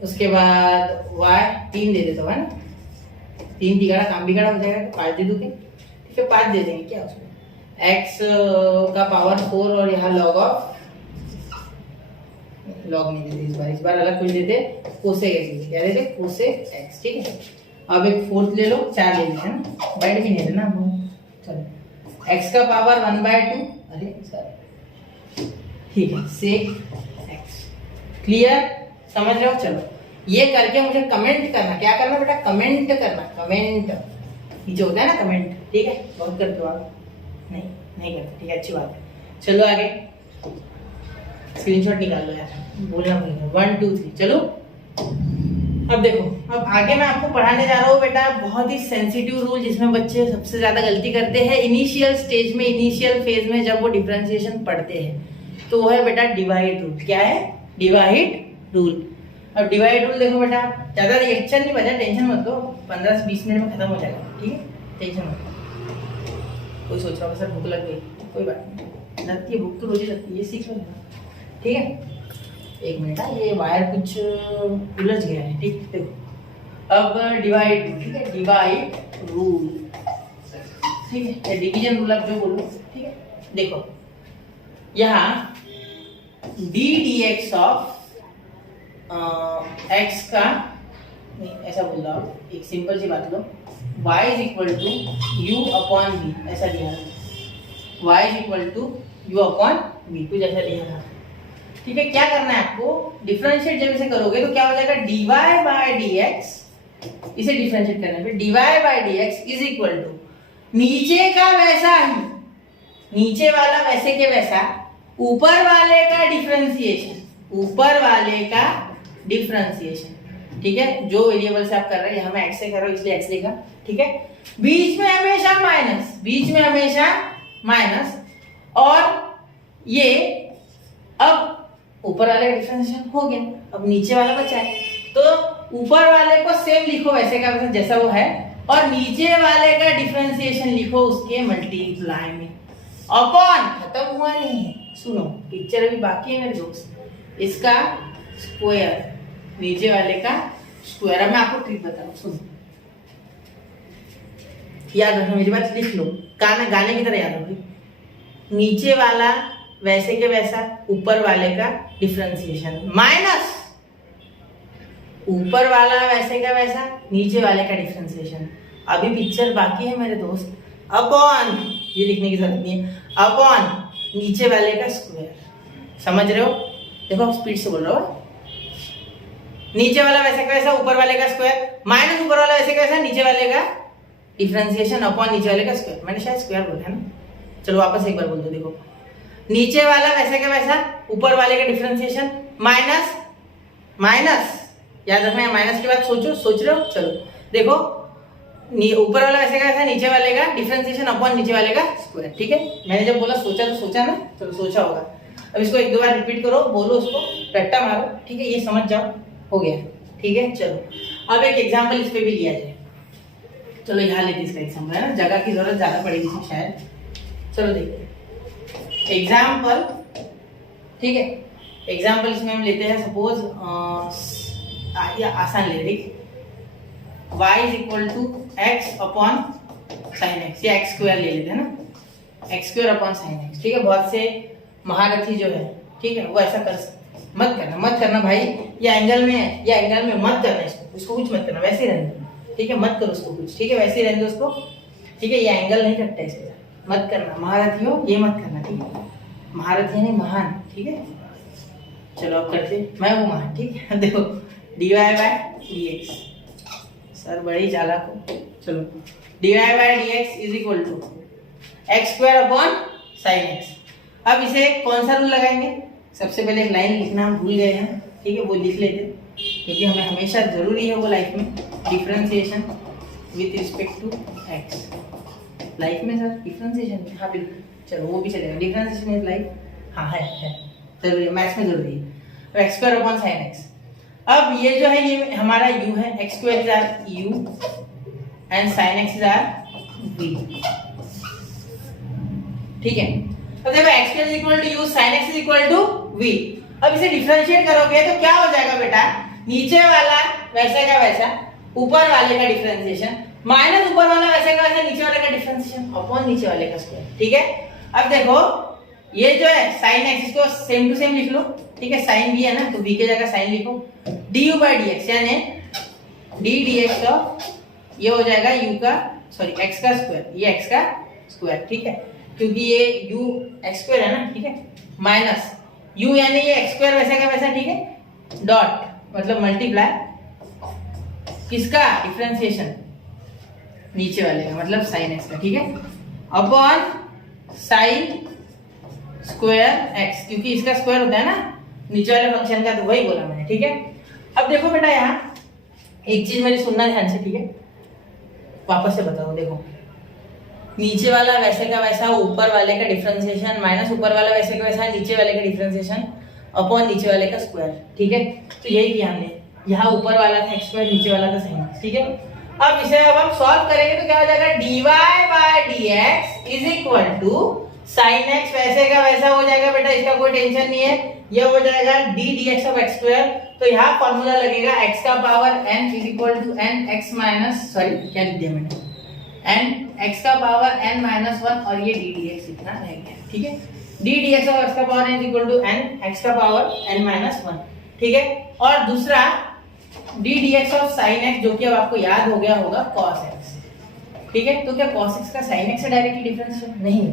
उसके बाद y 3 दे देता हूँ, है ना, 3 बिगाड़ा काम बिगाड़ा हो जाएगा, 5 दे दूंगे, ठीक है, 5 दे देंगे, क्या उसमें x का पावर 4 और यहाँ log ऑफ, लॉग नहीं देते इस बार अलग कुछ देते, कोसेक x, क्या देते कोसेक x, ठीक है। अब एक फोर्थ ले लो, 4 ले लेते हैं ना, बैठ भी नहीं है ना। चलो x का पावर 1/2, अरे सर ठीक है, सेक x। क्लियर, समझ रहे हो? चलो ये करके मुझे कमेंट करना, क्या करना बेटा? कमेंट करना, कमेंट नीचे होता है ना कमेंट, ठीक है? बहुत करते हो आप? नहीं करते, ठीक है, अच्छी बात है। चलो आगे स्क्रीनशॉट निकाल लो यार, बोलना भूल गया। 1 2 3 चलो। अब देखो, अब आगे मैं आपको पढ़ाने जा रहा हूँ बेटा बहुत ही सेंसिटिव रूल, जिसमें बच्चे सबसे ज्यादा गलती करते हैं इनिशियल स्टेज में, इनिशियल फेज में, जब वो डिफरेंशिएशन पढ़ते हैं। तो वो है बेटा डिवाइड रूल। क्या है? Divide rule. अब डिवाइड रूल देखो बेटा, ज्यादा लेक्चर नहीं बचा, टेंशन मत लो, 15 से 20 मिनट में खत्म हो जाएगा, ठीक है? टेंशन मत लो। कोई सोच रहा होगा सर भूख लग गई, कोई बात नहीं, लगती है भूख तो रोज लगती है, ये सीख लो, ठीक है? एक मिनट, ये वायर कुछ उलझ गया है, ठीक? देखो अब डिवाइड, ठीक है, डिवाइड रूल, ठीक है, या डिवीजन रूल आप जो बोलो, ठीक है? देखो यहाँ D d x of x का, नहीं ऐसा बोल रहा हूँ, एक सिंपल सी बात लो, y is equal to u upon b, ऐसा दिया है, y is equal to u upon b, कुछ ऐसा दिया था, ठीक है? क्या करना है आपको? डिफरेंशिएट जब इसे करोगे तो क्या हो जाएगा? dy बाय dx, इसे डिफरेंशिएट करने पे dy by dx is equal to नीचे का वैसा ही, नीचे वाला वैसे के वैसा, ऊपर वाले का डिफरेंशिएशन, ऊपर वाले का डिफरेंशिएशन, ठीक है? जो वेरिएबल से आप कर रहे हैं, यहाँ मैं x से कर रहा हूँ इसलिए x लिखा, ठीक है? बीच में हमेशा माइनस, बीच में हमेशा माइनस, और ये अब ऊपर वाले का डिफरेंशिएशन हो गया, अब नीचे वाला बचा है, तो ऊपर वाले को सेम लिखो वैसे का वैसा जैसा वो है, और नीचे वाले का डिफरेंशिएशन लिखो उसके मल्टीप्लाई में, अपॉन, खत्म हुआ नहीं है, सुनो पिक्चर अभी बाकी है मेरे दोस्त, इसका स्क्वायर, नीचे वाले का स्क्वायर। अब मैं आपको ट्रिक बता रहा हूँ, सुनो, याद रखो मेरी बात, लिख लो, गाने की तरह याद रखो, नीचे वाला वैसे के वैसा, ऊपर वाले का डिफरेंशिएशन, माइनस ऊपर वाला वैसे का वैसा, नीचे वाले का डिफरेंशिएशन। अभी पिक्चर बाकी है मेरे दोस्त, अपॉन, ये लिखने की जरूरत नहीं है, अपॉन नीचे वाले का स्क्वायर। समझ रहे हो? देखो आप स्पीड से बोल रहे हो, नीचे वाला वैसे का वैसा, ऊपर वाले का स्क्वायर, माइनस ऊपर वाला वैसे का वैसा, नीचे वाले का डिफरेंशिएशन, अपॉन नीचे वाले का स्क्वायर। मैंने शायद स्क्वायर बोला है ना, चलो वापस एक बार बोल दो। देखो नीचे वाला वैसे का वैसा, ऊपर वाले का डिफरेंशिएशन, माइनस माइनस, याद रखना है, माइनस के बाद सोचो, सोच रहे हो? चलो देखो, ऊपर वाला वैसे का वैसा, नीचे वाले का डिफरेंशिएशन, अपॉन नीचे वाले का स्क्वायर, ठीक है? मैंने जब बोला सोचा तो सोचा ना, चलो सोचा होगा। अब इसको 1-2 बार रिपीट करो, बोलो उसको, रट्टा मारो, ठीक है? ये समझ जाओ, हो गया, ठीक है? चलो अब एक एग्जाम्पल इस पे भी लिया जाए, चलो यहाँ लेते इसका एग्जाम्पल, है ना, जगह की जरूरत ज्यादा पड़ेगी इसमें शायद। चलो देखते एग्जाम्पल, ठीक है? एग्जाम्पल इसमें हम लेते हैं, सपोज आसान ले रही, y is equal to x upon sine x, या एक्स स्क्वायर ले लेते हैं ना, x square upon sine x, ठीक है? बहुत से महारथी जो है, ठीक है, वो ऐसा कर, मत करना भाई, ये एंगल में है, या एंगल में मत करना, इसको कुछ मत करना, वैसे ही रहने दो, ठीक है? मत करो उसको कुछ, ठीक है? वैसे ही रहने दो उसको, ठीक है? ये एंगल नहीं कटता इसके साथ, मत करना महारथी हो, ये मत करना, ठीक है? महारथी नहीं, महान, ठीक है? चलो अब करते, मैं वो महान, ठीक है? देखो dy बाय dx, सर बड़ी चालाक हो, चलो dy by dx is equal to x square upon sine x. अब इसे कौन सा रूल लगाएंगे? सबसे पहले एक लाइन लिखना हम भूल गए हैं, ठीक है? वो लिख लेते, क्योंकि हमें हमेशा जरूरी है वो लाइफ में, differentiation with respect to x, life में सर डिफरेंशिएशन, हाँ बिल्कुल, चलो वो भी चलेगा, डिफरेंशिएशन इज लाइफ, हाँ है जरूरी है, मैथ्स में जरूरी है। X square upon sine x, अब ये जो है ये हमारा u है, x square is our u and sine x is our v, ठीक है? अब देखो x square is equal to u, sine x is equal to v। अब इसे डिफरेंशिएट करोगे तो क्या हो जाएगा बेटा? नीचे वाला वैसे का वैसा, ऊपर वाले का डिफरेंशिएशन, माइनस ऊपर वाला वैसे का वैसा, नीचे वाले का डिफरेंशिएशन, अपॉन नीचे वाले का स्क्वायर, ठीक है? अब देखो ये जो है साइन एक्स, इसको सेम टू सेम लिख लो, ठीक है? साइन भी है ना, तो v के जगह साइन लिखो, du बाय dx, यानी d dx ऑफ ये हो जाएगा u का सॉरी x का स्क्वायर, ये x का स्क्वायर, ठीक है, क्योंकि ये u x स्क्वायर है ना, ठीक है, माइनस u यानी ये x स्क्वायर वैसा का वैसा, ठीक है, डॉट मतलब मल्टीप्लाई किसका, डिफरेंशिएशन नीचे वाले का मतलब साइन x का, ठीक है, अपॉन साइन स्क्वायर x, क्योंकि इसका स्क्वायर होता है ना नीचे वाले फंक्शन का, तो वही बोला मैंने, ठीक है। अब देखो बेटा यहाँ एक चीज मेरी सुनना ध्यान से, ठीक है, वापस से बताओ, देखो नीचे वाला वैसे का वैसा, ऊपर वाले का डिफरेंशिएशन माइनस ऊपर वाला वैसे का वैसा, नीचे वाले का डिफरेंशिएशन अपॉन नीचे वाले का स्क्वायर, ठीक है, तो यही किया हमने, यहाँ ऊपर वाला था x स्क्वायर, नीचे वाला था साइन x, ठीक है। अब इसे अब हम सॉल्व करेंगे तो क्या हो जाएगा, dy by dx is equal to sine x वैसे का वैसा हो जाएगा बेटा, इसका कोई टेंशन नहीं है, ये हो जाएगा d dx of x square, तो यहाँ फॉर्मूला लगेगा x का power n is equal to n x minus, sorry क्या लिख दिया मैंने, n x का पावर n माइनस 1 और ये d dx इतना रह गया, ठीक है, d dx ऑफ x का power n is equal to n x का पावर n माइनस 1, ठीक है। और दूसरा d dx of sin x, जो कि अब आपको याद हो गया होगा cos x, ठीक है, तो क्या cos x का sin x से डायरेक्टली डिफरेंस है, नहीं,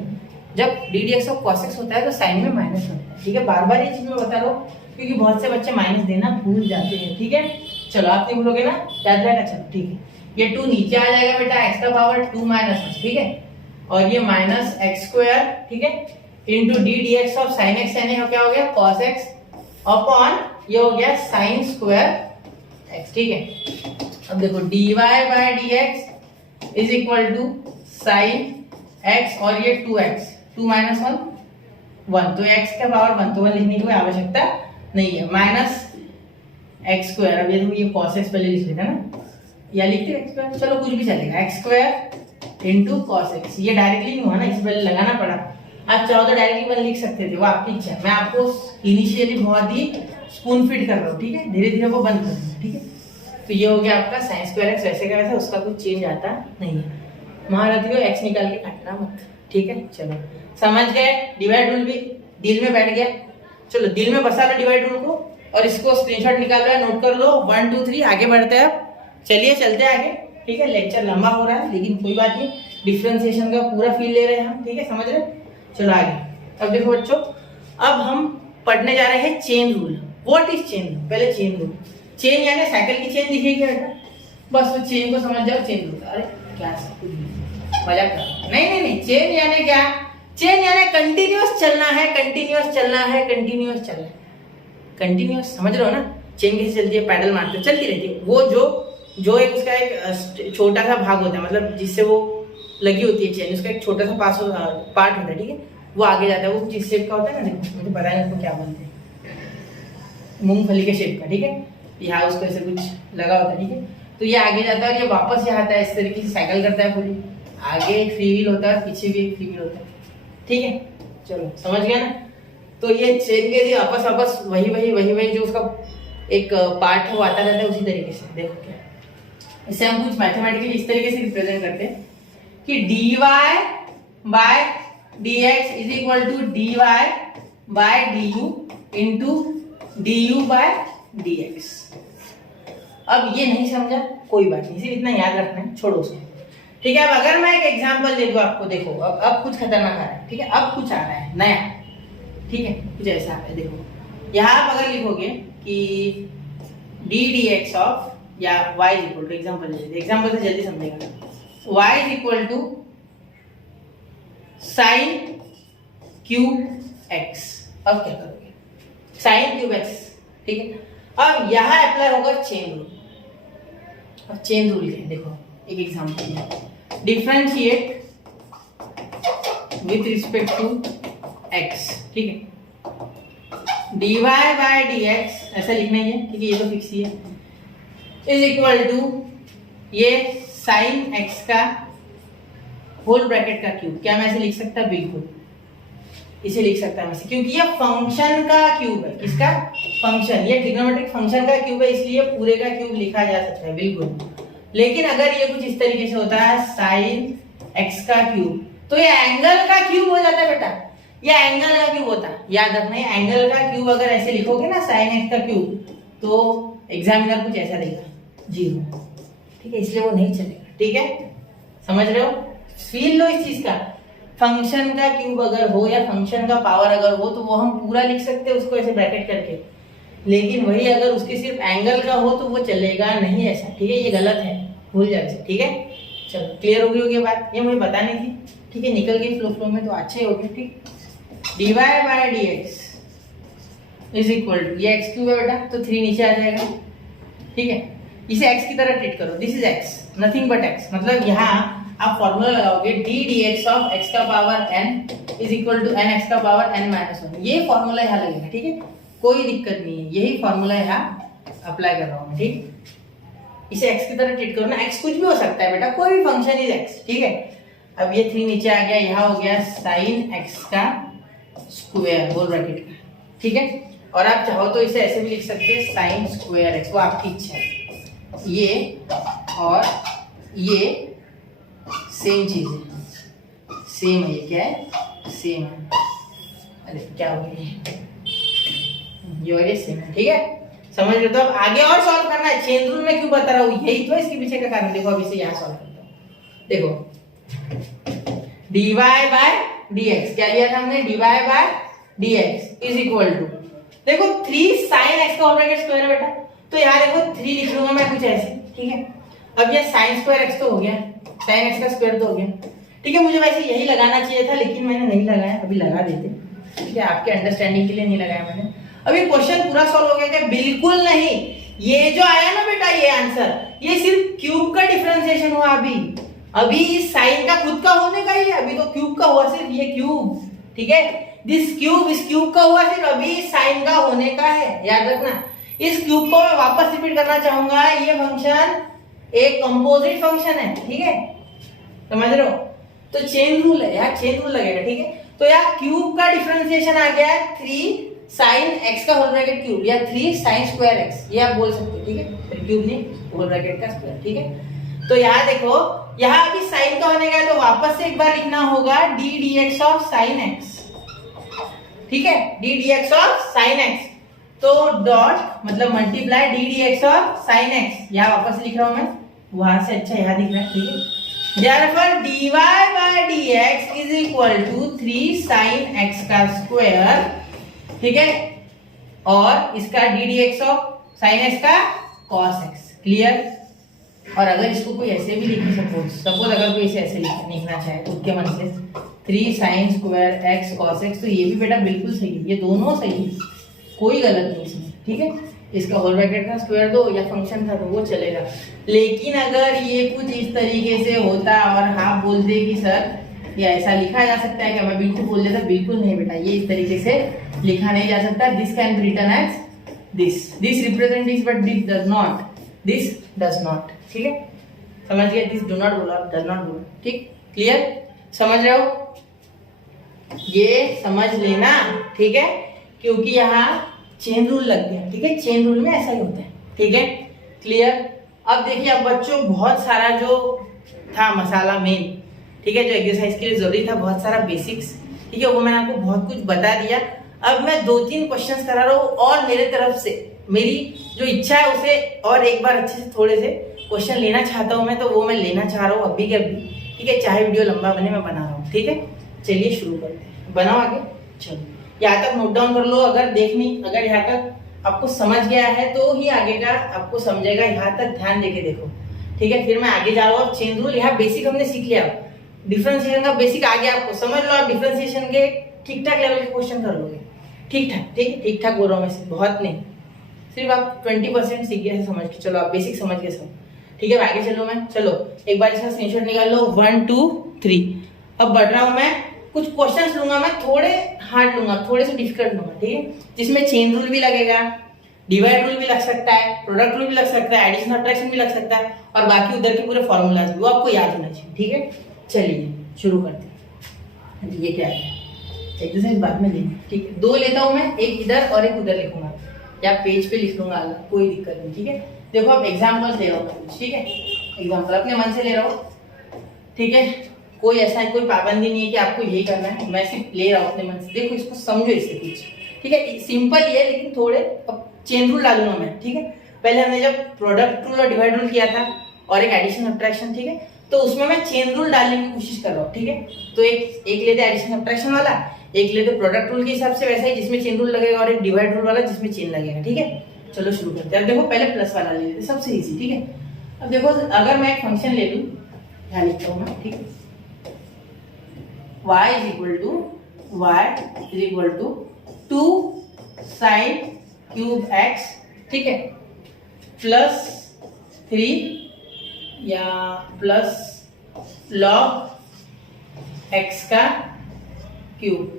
जब d dx of cos x होता है तो sin में माइनस होता है, ठीक है, बार बार ये चीज मैं बता रहा हूँ क्योंकि बहुत से बच्चे माइनस देना भूल जाते हैं, ठीक है, चलो आप नहीं भूलोगे ना, याद रहेगा, चलो ठीक है, ये 2 नीचे आ जाएगा बेटा, x का पावर 2 माइनस 1, ठीक है, और ये माइनस x स्क्वायर, ठीक है, into d dx of sin x, यानी क्या हो गया cos x अपॉन ये हो गया sin स्क्वायर x, ठीक है। अब देखो dy by dx is equal to sin x और ये 2x, 2 माइनस 1 तो x का पावर 1 तो 1 लिखने की कोई आवश्यकता नहीं है, माइनस x स्क्वायर, अब ये देखो ये cos x पहले लिख लेते हैं ना, या लिखते x स्क्वायर, चलो कुछ भी चलेगा, x square into cos x, ये डायरेक्टली नहीं हुआ ना, इस पहले लगाना पड़ा, आप चाहो तो डायरेक्टली 1 लिख सकते थे, वो आपकी इच्छा है, मैं आपको इनिशियली बहुत ही स्पून फीड कर रहा हूँ, ठीक है, धीरे धीरे वो बंद कर दूंगा, ठीक है। तो ये हो गया आपका sin स्क्वायर x वैसे का वैसा, उसका कुछ चेंज आता नहीं है, महारथियों x निकाल के काटना मत, ठीक है, चलो समझ गए, डिवाइड रूल भी दिल में बैठ गया, चलो दिल में बसा लो डिवाइड रूल को, और इसको स्क्रीनशॉट निकाल लो, नोट कर लो, 1 2 3 आगे बढ़ते हैं, अब चलिए चलते हैं आगे, ठीक है, लेक्चर लंबा हो रहा है लेकिन कोई बात नहीं, डिफरेंशिएशन का पूरा फील ले रहे हैं हम, ठीक है, समझ रहे, चलो आगे। अब देखो बच्चों, अब हम पढ़ने जा रहे हैं chain rule. What is chain rule, पहले चेन रूल, चेन यानी साइकिल की चेन दिखेगी बेटा, बस वो चेन को समझ जाओ, चेन रूल, अरे क्या मजाक कर, नहीं, चेन यानी क्या, चेन यानी कंटिन्यूअस चलना है, कंटिन्यूअस चलना है, कंटिन्यूअस चलना है, कंटिन्यूअस, समझ रहे हो ना, चेन कैसे चलती है, पैडल मारते चलती रहती है, वो जो एक उसका एक छोटा सा भाग होता है, मतलब जिससे वो लगी होती है चेन, उसका एक छोटा सा पार्ट होता है, ठीक है, वो आगे जाता है, वो जिस शेप का होता है ना, देखो मुझे पता नहीं उसको क्या बोलते हैं, मूंगफली के शेप का, ठीक है, यहाँ उसको ऐसे कुछ लगा होता है, ठीक है, तो ये आगे जाता है और ये वापस यहाँ आता है, इस तरीके से साइकिल करता है पूरी, आगे एक फ्री व्हील होता है, पीछे भी एक फ्री व्हील होता है, ठीक है, चलो समझ गया ना। तो ये चेन के लिए वापस वही जो उसका एक पार्ट है वो आता रहता है, उसी तरीके से देखो क्या, इसे हम कुछ मैथमेटिकली इस तरीके से रिप्रेजेंट करते हैं कि dy by dx is equal to dy by du into du by dx। अब ये नहीं समझा कोई बात नहीं, सिर्फ इतना याद रखना है, छोड़ो उसको, ठीक है। अब अगर मैं एक एग्जांपल दे दूं आपको, देखो अब कुछ खतरनाक आ रहा है, ठीक है, अब कुछ आ रहा है नया, ठीक है, कुछ ऐसा आ रहा है, देखो यहाँ आप अगर लिखोगे कि d dx ऑफ या y is equal to, example ले लेते, एग्जांपल से जल्दी समझेगा, y is equal to sin cube x, अब क्या करोगे, sin क्यूब x, ठीक है। अब यहाँ अप्लाई होगा चेन रूल, अब चेन रूल क्या है, देखो एक example, differentiate with respect to x, ठीक है, dy बाय dx ऐसा लिखना ही है, ठीक है, ये तो फिक्स ही है, इज इक्वल टू ये sin x का होल ब्रैकेट का क्यूब, क्या मैं ऐसे लिख सकता, बिल्कुल इसे लिख सकता है वैसे, क्योंकि ये फंक्शन का क्यूब है, किसका, फंक्शन, ये ट्रिग्नोमेट्रिक फंक्शन का क्यूब है, इसलिए पूरे का क्यूब लिखा जा सकता है, बिल्कुल। लेकिन अगर ये कुछ इस तरीके से होता है sin x का क्यूब, तो ये एंगल का क्यूब हो जाता है बेटा, ये एंगल का क्यूब होता है, याद रखना, है एंगल का क्यूब अगर ऐसे लिखोगे ना sin x का क्यूब, तो एग्जामिनर कुछ ऐसा देगा 0, ठीक है, इसलिए वो नहीं चलेगा, ठीक है, समझ रहे हो? फील लो इस चीज का। फंक्शन का क्यूब अगर हो या फंक्शन का पावर अगर हो तो वो हम पूरा लिख सकते हैं उसको ऐसे ब्रैकेट करके, लेकिन वही अगर उसके सिर्फ एंगल का हो तो वो चलेगा नहीं ऐसा, ठीक है? ये गलत है, भूल जाए इसे, ठीक है? चलो क्लियर हो गई बात, ये मुझे बतानी थी, ठीक है? निकल गई फ्लो में तो अच्छे हो गए, ठीक? dy by dx is equal to, ये x क्यूब है बेटा तो 3 नीचे आ जाएगा, ठीक है? इसे x की तरह ट्रीट करो, this is x, nothing but x, मतलब यहाँ आप फॉर्मूला लगाओगे डी dx ऑफ x का power n is equal to n x का पावर n माइनस 1, ये फॉर्मूला यहाँ लगेगा, ठीक है? कोई दिक्कत नहीं है, यही फॉर्मूला यहाँ अप्लाई कर रहा हूँ, ठीक? इसे x की तरह ट्रीट करो ना, x कुछ भी हो सकता है बेटा, कोई भी फंक्शन इज x, ठीक है? अब ये 3 नीचे आ गया, यहाँ हो गया sin x का स्क्वायर होल ब्रैकेट का, ठीक है? और आप चाहो तो इसे ऐसे भी लिख सकते हैं sin स्क्वायर x, वो आपकी इच्छा है। ये और ये सेम चीज है, सेम है, ये क्या है? सेम है। अरे क्या हो गया, ये और ये सेम है, ठीक है? समझ रहे? तो अब आगे और सॉल्व करना है, चेन रूल में क्यों बता रहा हूँ, यही तो इसके पीछे का कारण। देखो अब इसे यहाँ सॉल्व करता हूँ, देखो dy बाय dx क्या लिया था हमने, dy by dx is equal to, देखो 3 sin x का होल ब्रैकेट स्क्वायर है बेटा, तो यहाँ देखो 3 लिख लूंगा मैं कुछ ऐसे, ठीक है? अब ये sin स्क्वायर x तो हो गया, sin x का स्क्वायर तो हो गया, ठीक है? मुझे वैसे यही लगाना चाहिए था लेकिन मैंने नहीं लगाया, अभी लगा देते, ठीक है? आपके अंडरस्टैंडिंग के लिए नहीं लगाया मैंने। अभी क्वेश्चन पूरा सॉल्व हो गया क्या? बिल्कुल नहीं, ये जो आया ना बेटा ये आंसर, ये सिर्फ क्यूब का डिफरेंशिएशन हुआ अभी इस साइन का खुद का होने का ही है, अभी तो क्यूब का हुआ सिर्फ ये क्यूब, ठीक है? दिस क्यूब इस क्यूब का हुआ सिर्फ अभी साइन का होने का है, याद रखना। इस क्यूब को मैं वापस रिपीट करना चाहूंगा, ये फंक्शन एक कंपोजिट फंक्शन है, ठीक है? समझ रहे हो? तो चेन रूल है यार, चेन रूल लगेगा, ठीक है? तो यार क्यूब का डिफरेंशिएशन आ गया 3 sin x का होल ब्रैकेट क्यूब या 3 sin स्क्वायर x, ये आप बोल सकते हो, ठीक है? फिर क्यूब नहीं, होल ब्रैकेट का स्क्वायर, ठीक है? तो यहाँ देखो, यहाँ अभी साइन का होने का है तो वापस से एक बार लिखना होगा d dx of sin x, ठीक है? d dx of sin x, तो डॉट मतलब multiply d dx of sin x, यहाँ वापस लिख रहा हूं मैं, वहां से अच्छा यहाँ दिख रहा है, ठीक है? Therefore dy by dx is equal to 3 sin x का स्क्वायर, ठीक है? और इसका d dx of sin x का cos x, क्लियर? और अगर इसको कोई ऐसे भी लिखे, सपोज अगर कोई इसे ऐसे लिखना चाहे खुद के मन से 3 sin square x cos x, तो ये भी बेटा बिल्कुल सही है, ये दोनों सही है, कोई गलत नहीं इसमें, ठीक है? इसका होल ब्रैकेट का स्क्वायर दो या फंक्शन था तो वो चलेगा, लेकिन अगर ये कुछ इस तरीके से होता और आप बोलते कि सर ये ऐसा लिखा जा सकता है क्या, मैं बिल्कुल बोल देता बिल्कुल नहीं बेटा, ये इस तरीके से लिखा नहीं जा सकता, this can be written as this represent this but this does not, ठीक है? समझ गए? दिस डू नॉट बोला, डज नॉट बोला, ठीक? क्लियर? समझ रहे हो? ये समझ लेना, ठीक है? क्योंकि यहाँ चेन रूल लग गया, ठीक है? चेन रूल में ऐसा ही होता है, ठीक है? क्लियर? अब देखिए, अब बच्चों बहुत सारा जो था मसाला मेन, ठीक है, जो एक्सरसाइज के लिए जरूरी था, बहुत सारा बेसिक्स, ठीक है, वो मैंने आपको बहुत कुछ बता दिया। अब मैं 2-3 क्वेश्चंस करा रहा हूँ और मेरे तरफ से मेरी जो इच्छा है उसे और एक बार अच्छे से थोड़े से क्वेश्चन लेना चाहता हूँ मैं, तो वो मैं लेना चाह रहा हूँ अभी के अभी, ठीक है? चाहे वीडियो लंबा बने, मैं बना रहा हूँ, ठीक है? चलिए शुरू करते हैं, बनाओ आगे, चलो यहाँ तक नोट डाउन कर लो, अगर यहाँ तक आपको समझ गया है तो ही आगे का आपको समझेगा, यहाँ तक ध्यान देके देखो, ठीक है? फिर मैं आगे जा रहा हूँ। चेन रूल यहाँ बेसिक हमने सीख लिया, डिफरेंशिएशन का बेसिक आ गया आपको, समझ लो आप डिफरेंशिएशन के ठीक ठाक लेवल के क्वेश्चन कर लोगे, ठीक ठाक, ठीक ठाक बोल रहा हूँ मैं, बहुत नहीं, सिर्फ आप 20% सीख गए समझ के, चलो आप बेसिक समझ गए सब, ठीक है? आगे चलो मैं, चलो एक बार इसका स्क्रीनशॉट निकाल लो, 1 2 3। अब बढ़ रहा हूँ मैं, कुछ क्वेश्चंस लूंगा मैं, थोड़े हार्ड लूंगा, थोड़े से डिफिकल्ट लूंगा, ठीक है? जिसमें चेन रूल भी लगेगा, डिवाइड रूल भी लग सकता है, प्रोडक्ट रूल भी लग सकता है, एडिशन सब्ट्रैक्शन भी लग सकता है, और बाकी उधर के पूरे फॉर्मूलाज भी, वो आपको याद होना चाहिए, ठीक है? चलिए शुरू करते हैं। ये क्या है, एक्सरसाइज बाद में लेंगे, ठीक है? 2 लेता हूं मैं, एक इधर और एक उधर लिखूंगा, या पेज पे लिख लूंगा अलग, कोई दिक्कत नहीं, ठीक है? देखो अब एग्जाम्पल ले रहा हूँ, ठीक है? एग्जाम्पल अपने मन से ले रहा हूँ, ठीक है? कोई ऐसा कोई पाबंदी नहीं है कि आपको यही करना है, मैं सिर्फ ले रहा हूँ अपने मन से, देखो इसको समझो, इससे कुछ, ठीक है? सिंपल ही है लेकिन थोड़े अब चेन रूल डालूंगा मैं, ठीक है? पहले हमने जब प्रोडक्ट रूल और डिवाइड रूल किया था और एक एडिशन सब्ट्रैक्शन, ठीक है। तो उसमें मैं चेन रूल डालने की कोशिश कर रहा हूँ, ठीक है। तो एक लेते एडिशन सब्ट्रैक्शन वाला, एक लेते प्रोडक्ट रूल के हिसाब से वैसा ही जिसमें चेन रूल लगेगा, और एक डिवाइड रूल वाला जिसमें चेन लगेगा, ठीक है। चलो शुरू करते हैं। अब देखो पहले प्लस वाला ले लेते हैं, सबसे इजी, ठीक है। अब देखो अगर मैं एक फंक्शन ले लूं, यहाँ लिखता हूँ मैं, ठीक है, y is equal to 2 sine cube x, ठीक है, प्लस 3 या प्लस log x का क्यूब,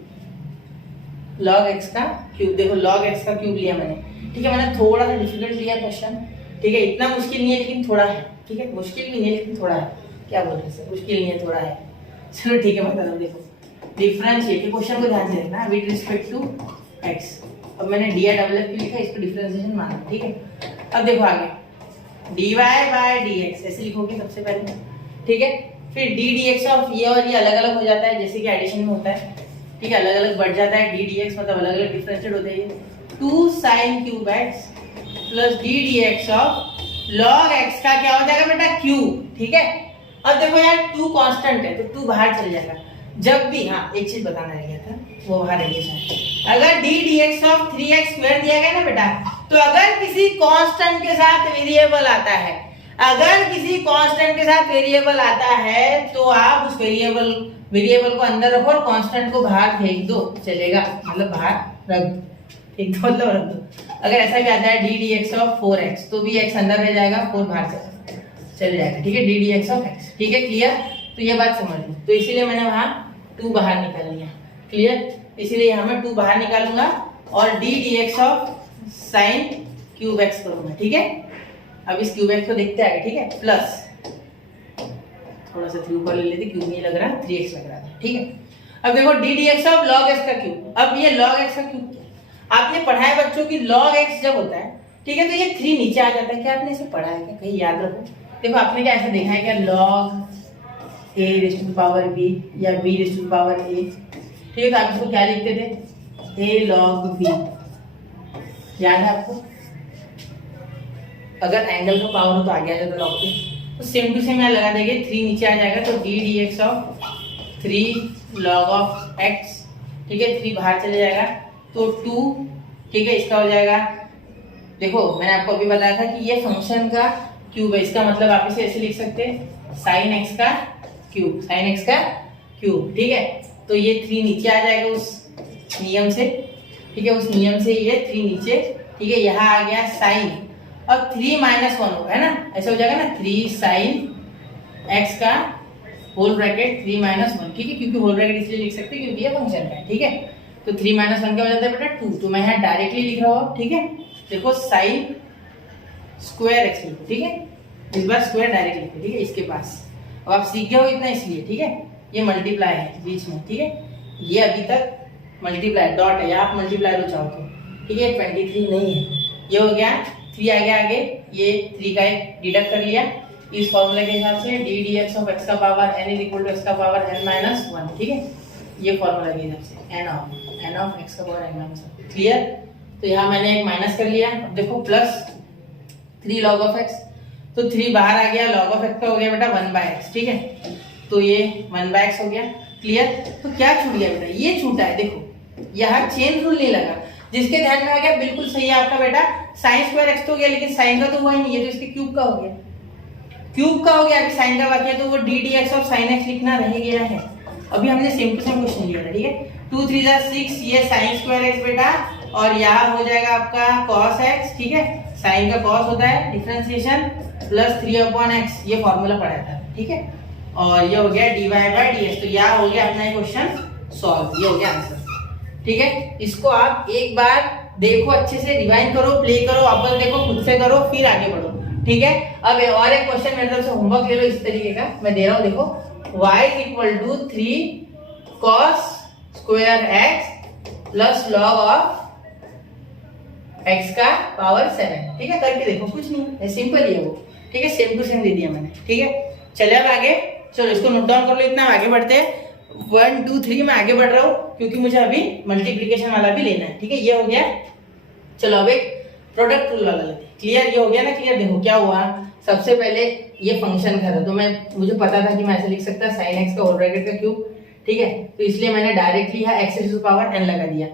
log x का क्यूब। देखो log x का क्यूब लिया मैंने, ठीक है। मैंने थोड़ा सा डिफिकल्ट लिया क्वेश्चन, ठीक है, इतना मुश्किल नहीं है लेकिन थोड़ा है, ठीक है, मुश्किल भी नहीं है लेकिन थोड़ा है, क्या बोल रहे हैं, मुश्किल नहीं है थोड़ा है, चलो ठीक है बता दो। देखो डिफरेंशिएट, क्वेश्चन को ध्यान से देखना, विद रिस्पेक्ट टू x। अब मैंने डी डबल एफ लिखा, इसको डिफरेंशिएशन माना, ठीक है। अब देखो आगे dy बाय dx ऐसे लिखोगे सबसे पहले, ठीक है। फिर d dx ऑफ ये और ये अलग अलग हो जाता है, जैसे कि एडिशन में होता है, ठीक है, अलग अलग बढ़ जाता है। d dx मतलब अलग अलग डिफरेंशिएट होते हैं। 2 sin cube x plus d dx of log x का क्या हो जाएगा बेटा, क्यूब, ठीक है। अब देखो यार 2 कांस्टेंट है तो 2 बाहर चल जाएगा जब भी, हाँ एक चीज बताना रह गया था, वो बाहर रह गया। अगर d dx of 3x square दिया गया ना बेटा, तो अगर किसी कांस्टेंट के साथ वेरिएबल आता है, अगर किसी कांस्टेंट के साथ वेरिएबल आता है तो आप उस वेरिएबल को अंदर रखो और कांस्टेंट को बाहर फेंक दो, चलेगा, मतलब बाहर रख दो, फेंक दो मतलब रख दो। अगर ऐसा भी आता है d dx ऑफ 4x तो भी x अंदर रह जाएगा, 4 बाहर चल जाएगा, ठीक है, d dx ऑफ x, ठीक है, क्लियर। तो ये बात समझ लो, तो इसीलिए मैंने वहां 2 बाहर निकाल लिया, क्लियर। इसीलिए यहाँ मैं 2 बाहर निकालूंगा और d dx of sine cube x करूंगा, ठीक है। अब इस क्यूब x को देखते आगे, ठीक है, प्लस थोड़ा सा 3 ऊपर ले लेते, क्यूब नहीं लग रहा, 3x लग रहा था, ठीक है। अब देखो d dx of log x का क्यूब। अब ये log x का क्यूब आपने पढ़ा है बच्चों की, log x जब होता है, ठीक है, तो ये 3 नीचे आ जाता है। क्या आपने इसे पढ़ा है क्या, कहीं याद रखो। देखो आपने क्या ऐसे देखा है क्या, log a raised to the power b या b raised to the power a, ठीक है। तो आप इसको क्या लिखते थे, a log b, याद है आपको। अगर एंगल का पावर हो तो आगे आ जाता log पे, तो सेम टू सेम यहाँ लगा देंगे, 3 नीचे आ जाएगा तो d dx of 3 log of x, ठीक है, 3 बाहर चले जाएगा तो 2, ठीक है, इसका हो जाएगा। देखो मैंने आपको अभी बताया था कि ये फंक्शन का क्यूब है, इसका मतलब आप इसे ऐसे लिख सकते हैं sin x का क्यूब, sin x का क्यूब, ठीक है। तो ये 3 नीचे आ जाएगा उस नियम से, ठीक है, उस नियम से ये 3 नीचे, ठीक है, यहाँ आ गया sin और 3 - 1 होगा, है ना, ऐसे हो जाएगा ना, 3 sin x का होल ब्रैकेट 3 - 1, ठीक है, क्योंकि होल ब्रैकेट इसलिए लिख सकते हैं क्योंकि ये फंक्शन का है, ठीक है। तो 3 - 1 क्या हो जाता है बेटा, 2। तो मैं यहाँ डायरेक्टली लिख रहा हूँ, ठीक है। देखो sin स्क्वायर x लिखो, ठीक है, इस बार स्क्वायर डायरेक्ट लिखो, ठीक है, इसके पास। अब आप सीख गए हो इतना इसलिए, ठीक है, ये मल्टीप्लाई है बीच में, ठीक है, ये अभी तक मल्टीप्लाई डॉट है, आप मल्टीप्लाई लो चाहो तो, ठीक है, 23 नहीं है, ये हो गया 3 आ गया आगे, ये 3 का एक डिडक्ट कर लिया इस फॉर्मूले के हिसाब से, d dx ऑफ x का power n is equal to x का पावर n - 1, ठीक है, ये फॉर्मूला के हिसाब से n ऑफ x का पावर n - 1, क्लियर। तो यहाँ मैंने एक माइनस कर लिया। अब देखो प्लस 3 log ऑफ x, तो 3 बाहर आ गया, log ऑफ x का हो गया बेटा 1/x, ठीक है, तो ये 1/x हो गया, क्लियर। तो क्या छूट गया बेटा, ये छूटा है, देखो यहाँ चेन रूल नहीं लगा, जिसके ध्यान में आ गया बिल्कुल सही है आपका बेटा, sin स्क्वायर x तो हो गया लेकिन sin का तो हुआ ही नहीं, ये तो इसके क्यूब का हो गया, क्यूब का हो गया, अभी sin का बाकी है, तो वो d dx of sin x लिखना रह गया है। अभी हमने सेम टू सेम क्वेश्चन लिया था, ठीक है, 2 3 जा 6, ये sin स्क्वायर x बेटा, और यहाँ हो जाएगा आपका cos x, ठीक है, sin का cos होता है डिफरेंशिएशन प्लस 3/x, ये फॉर्मूला पढ़ा था, ठीक है, और ये हो गया dy/dx। तो यहाँ हो गया अपना ये क्वेश्चन सॉल्व, ये हो गया आंसर, ठीक है। इसको आप एक बार देखो, अच्छे से रिवाइंड करो, प्ले करो, वापस देखो, खुद से करो, फिर आगे बढ़ो, ठीक है। अब और एक क्वेश्चन मेरे तरफ से होमवर्क ले लो, इस तरीके का मैं दे रहा हूँ, देखो y = 3 cos square x plus log of x का पावर 7, ठीक है, करके देखो, कुछ नहीं है, सिंपल ही है वो, ठीक है, सेम टू सेम दे दिया मैंने, ठीक है। चलिए अब आगे, चलो इसको नोट डाउन कर लो, इतना आगे बढ़ते हैं। 1 2 3 में आगे बढ़ रहा हूँ क्योंकि मुझे अभी मल्टीप्लिकेशन वाला भी लेना है, ठीक है, ये हो गया। चलो अब एक प्रोडक्ट रूल वाला लेते हैं, क्लियर, ये हो गया ना, क्लियर। देखो क्या हुआ, सबसे पहले ये फंक्शन का था, तो मुझे पता था कि मैं ऐसे लिख सकता sin x का होल ब्रैकेट का क्यूब, ठीक है। तो इसलिए मैंने डायरेक्टली यहाँ x टू पावर n लगा दिया।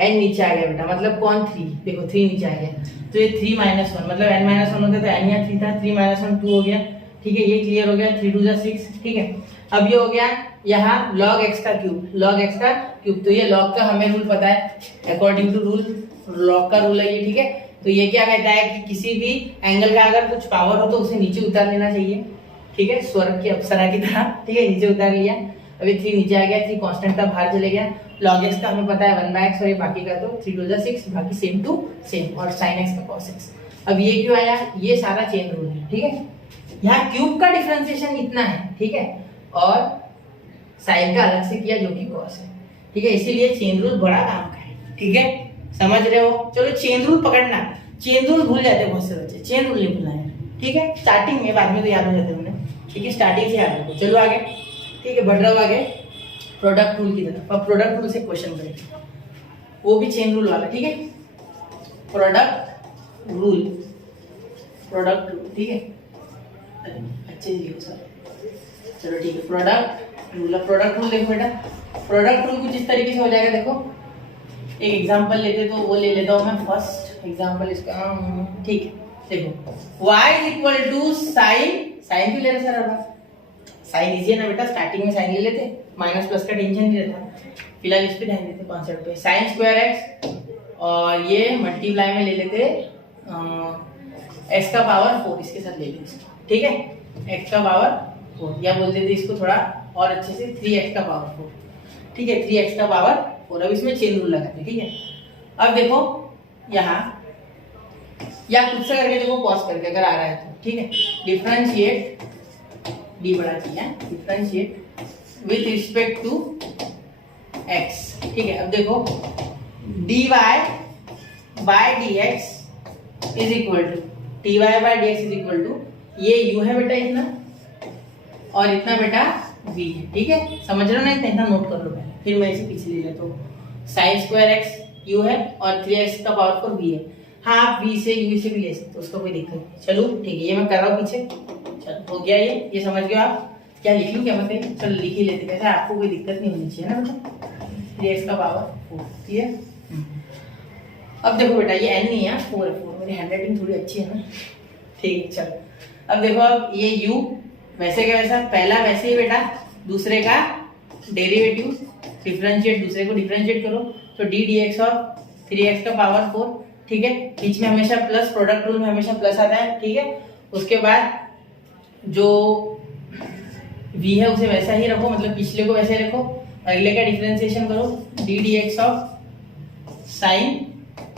n नीचे आ गया बेटा, मतलब कौन 3, देखो 3 नीचे आ गया, तो ये 3 माइनस 1 मतलब n माइनस 1 होता तो n यहाँ 3 था, 3 माइनस 1 2 हो गया, ठीक है। ये क्लियर हो गया, 3 2 6, ठीक है। अब ये हो गया यहाँ log x का क्यूब, log x का क्यूब, तो ये log का हमें रूल पता है, अकॉर्डिंग टू रूल log का रूल है ये, ठीक है। तो ये क्या कहता है कि किसी भी एंगल का अगर कुछ पावर हो तो उसे नीचे उतार लेना चाहिए, ठीक है, स्वर्ग की अप्सरा की तरह, ठीक है, नीचे उतार लिया। अभी 3 नीचे आ गया, 3 कांस्टेंट था बाहर चले गया, log x का हमें पता है 1/x और ये बाकी का तो 3 2 6, बाकी सेम टू सेम, और sin x का cos x। अब ये क्यों आया, ये सारा चेन रूल है, ठीक है। यहाँ क्यूब का डिफरेंशिएशन इतना है, ठीक है, और साइन का अलग से किया जो कि cos है, ठीक है, इसीलिए चेन रूल बड़ा काम का है, ठीक है, समझ रहे हो। चलो चेन रूल पकड़ना, चेन रूल भूल जाते हैं बहुत से बच्चे, चेन रूल नहीं भूलना है, ठीक है, स्टार्टिंग में, बाद में तो याद हो जाते हैं उन्हें, ठीक है, स्टार्टिंग से याद रखो। चलो आगे, ठीक है, बढ़ रहा हूँ आगे प्रोडक्ट रूल की तरफ। अब प्रोडक्ट रूल से क्वेश्चन करेंगे, वो भी चेन रूल वाला, ठीक है, प्रोडक्ट रूल, ठीक है, अच्छे से लिखो सर, चलो ठीक है। प्रोडक्ट रूल देखो बेटा, प्रोडक्ट रूल कुछ इस तरीके से हो जाएगा, देखो एक एग्जांपल लेते तो वो ले लेता हूँ मैं, फर्स्ट एग्जांपल इसका, ठीक है, देखो y is equal to sine क्यों ले रहे सर, अब साइन इजी है ना बेटा, स्टार्टिंग में साइन ले लेते, माइनस प्लस का टेंशन नहीं रहता, फिलहाल इस पे ध्यान देते कॉन्सेप्ट पे, साइन स्क्वायर x और ये मल्टीप्लाई में ले लेते x का पावर 4, इसके साथ ले लेते, ठीक है, x का पावर 4, या बोल देते इसको थोड़ा और अच्छे से 3x का पावर 4, ठीक है, 3x का पावर 4। अब इसमें चेन रूल लगाते, ठीक है। अब देखो यहाँ, या खुद से करके देखो, पॉज करके अगर आ रहा है तो, ठीक है, डिफरेंशिएट, डी बड़ा किया, differentiate with respect to x, ठीक है। अब देखो dy by dx is equal to, dy by dx is equal to, ये u है बेटा इतना, और इतना बेटा v है, ठीक है, समझ रहे हो ना, इतना नोट कर लो पहले, फिर मैं इसे पीछे ले लेता हूँ। साइन स्क्वायर x u है और 3x का पावर 4 v है, हाँ आप v से u से भी ले सकते हो, उसका कोई दिक्कत नहीं। चलो ठीक है, ये मैं कर रहा हूँ पीछे, चलो हो गया, ये समझ गए आप, क्या लिख लूँ क्या बताइए, चलो लिख ही लेते, कैसे आपको कोई दिक्कत नहीं होनी चाहिए ना बेटा, 3x का पावर 4, ठीक है। अब देखो बेटा ये n नहीं है, 4 है, 4, मेरी हैंडराइटिंग थोड़ी अच्छी है ना, ठीक है। चलो अब देखो, अब ये u वैसे क्या वैसा, पहला वैसे ही बेटा, दूसरे का डेरिवेटिव डिफरेंशिएट, दूसरे को डिफरेंशिएट करो, तो d dx और 3x का पावर 4, ठीक है, बीच में हमेशा प्लस, प्रोडक्ट रूल में हमेशा प्लस आता है, ठीक है। उसके बाद जो v है उसे वैसा ही रखो, मतलब पिछले को वैसे रखो, अगले का डिफरेंशिएशन करो, d dx of sine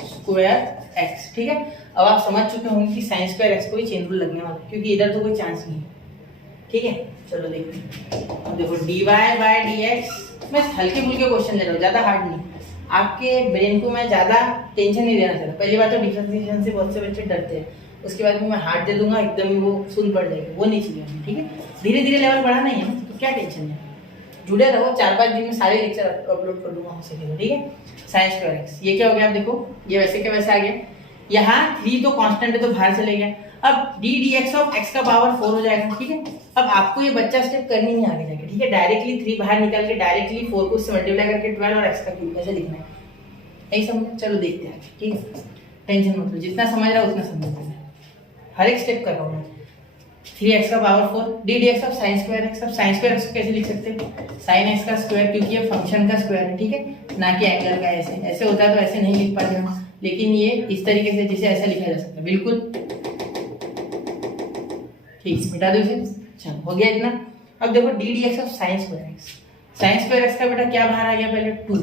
square x, ठीक है। अब आप समझ चुके होंगे कि साइन स्क्वायर x को ही चेन रूल लगने वाला है, क्योंकि इधर तो कोई चांस नहीं है, ठीक है। चलो देखते हैं, अब देखो dy बाय dx, मैं हल्के फुल्के क्वेश्चन ले रहा हूँ, ज्यादा हार्ड नहीं, आपके ब्रेन को मैं ज्यादा टेंशन नहीं देना चाहता। पहली बात तो डिफरेंशिएशन से बहुत से बच्चे डरते हैं, उसके बाद मैं हार्ड दे दूंगा एकदम वो सुन पड़ जाएगी, वो नहीं चाहिए, ठीक है। धीरे धीरे लेवल बढ़ाना ही है ना, तो क्या टेंशन है, जुड़े रहो, 4-5 दिन में सारे लेक्चर अपलोड कर दूंगा हो सके, ठीक है। साइन स्क्वायर एक्स, ये क्या हो गया, आप देखो ये वैसे क्या वैसे आ गया, यहाँ 3 तो कांस्टेंट है तो बाहर चले गया, अब d dx ऑफ x का पावर 4 हो जाएगा, ठीक है। अब आपको ये बच्चा स्टेप करनी नहीं आगे जाके, ठीक है, डायरेक्टली 3 बाहर निकाल के डायरेक्टली 4 को उससे मल्टीप्लाई करके 12 और x का क्यूब ऐसे लिखना है, यही समझ। चलो देखते हैं, ठीक है, टेंशन मत लो, जितना समझ रहा है उतना समझ, हर एक स्टेप कर रहा हूँ मैं। 3x का power 4, d dx of sine square x, अब साइन स्क्वायर x को कैसे लिख सकते हैं, साइन x का स्क्वायर, क्योंकि ये फंक्शन का स्क्वायर है, ठीक है, ना कि एंगल का। ऐसे होता है तो ऐसे नहीं लिख पाते हम, लेकिन ये इस तरीके से जिसे ऐसा लिखा जा सकता है, बिल्कुल ठीक, मिटा दो इसे, चलो हो गया इतना। अब देखो d dx of sine square x, sign square x का बेटा क्या बाहर आ गया, पहले 2,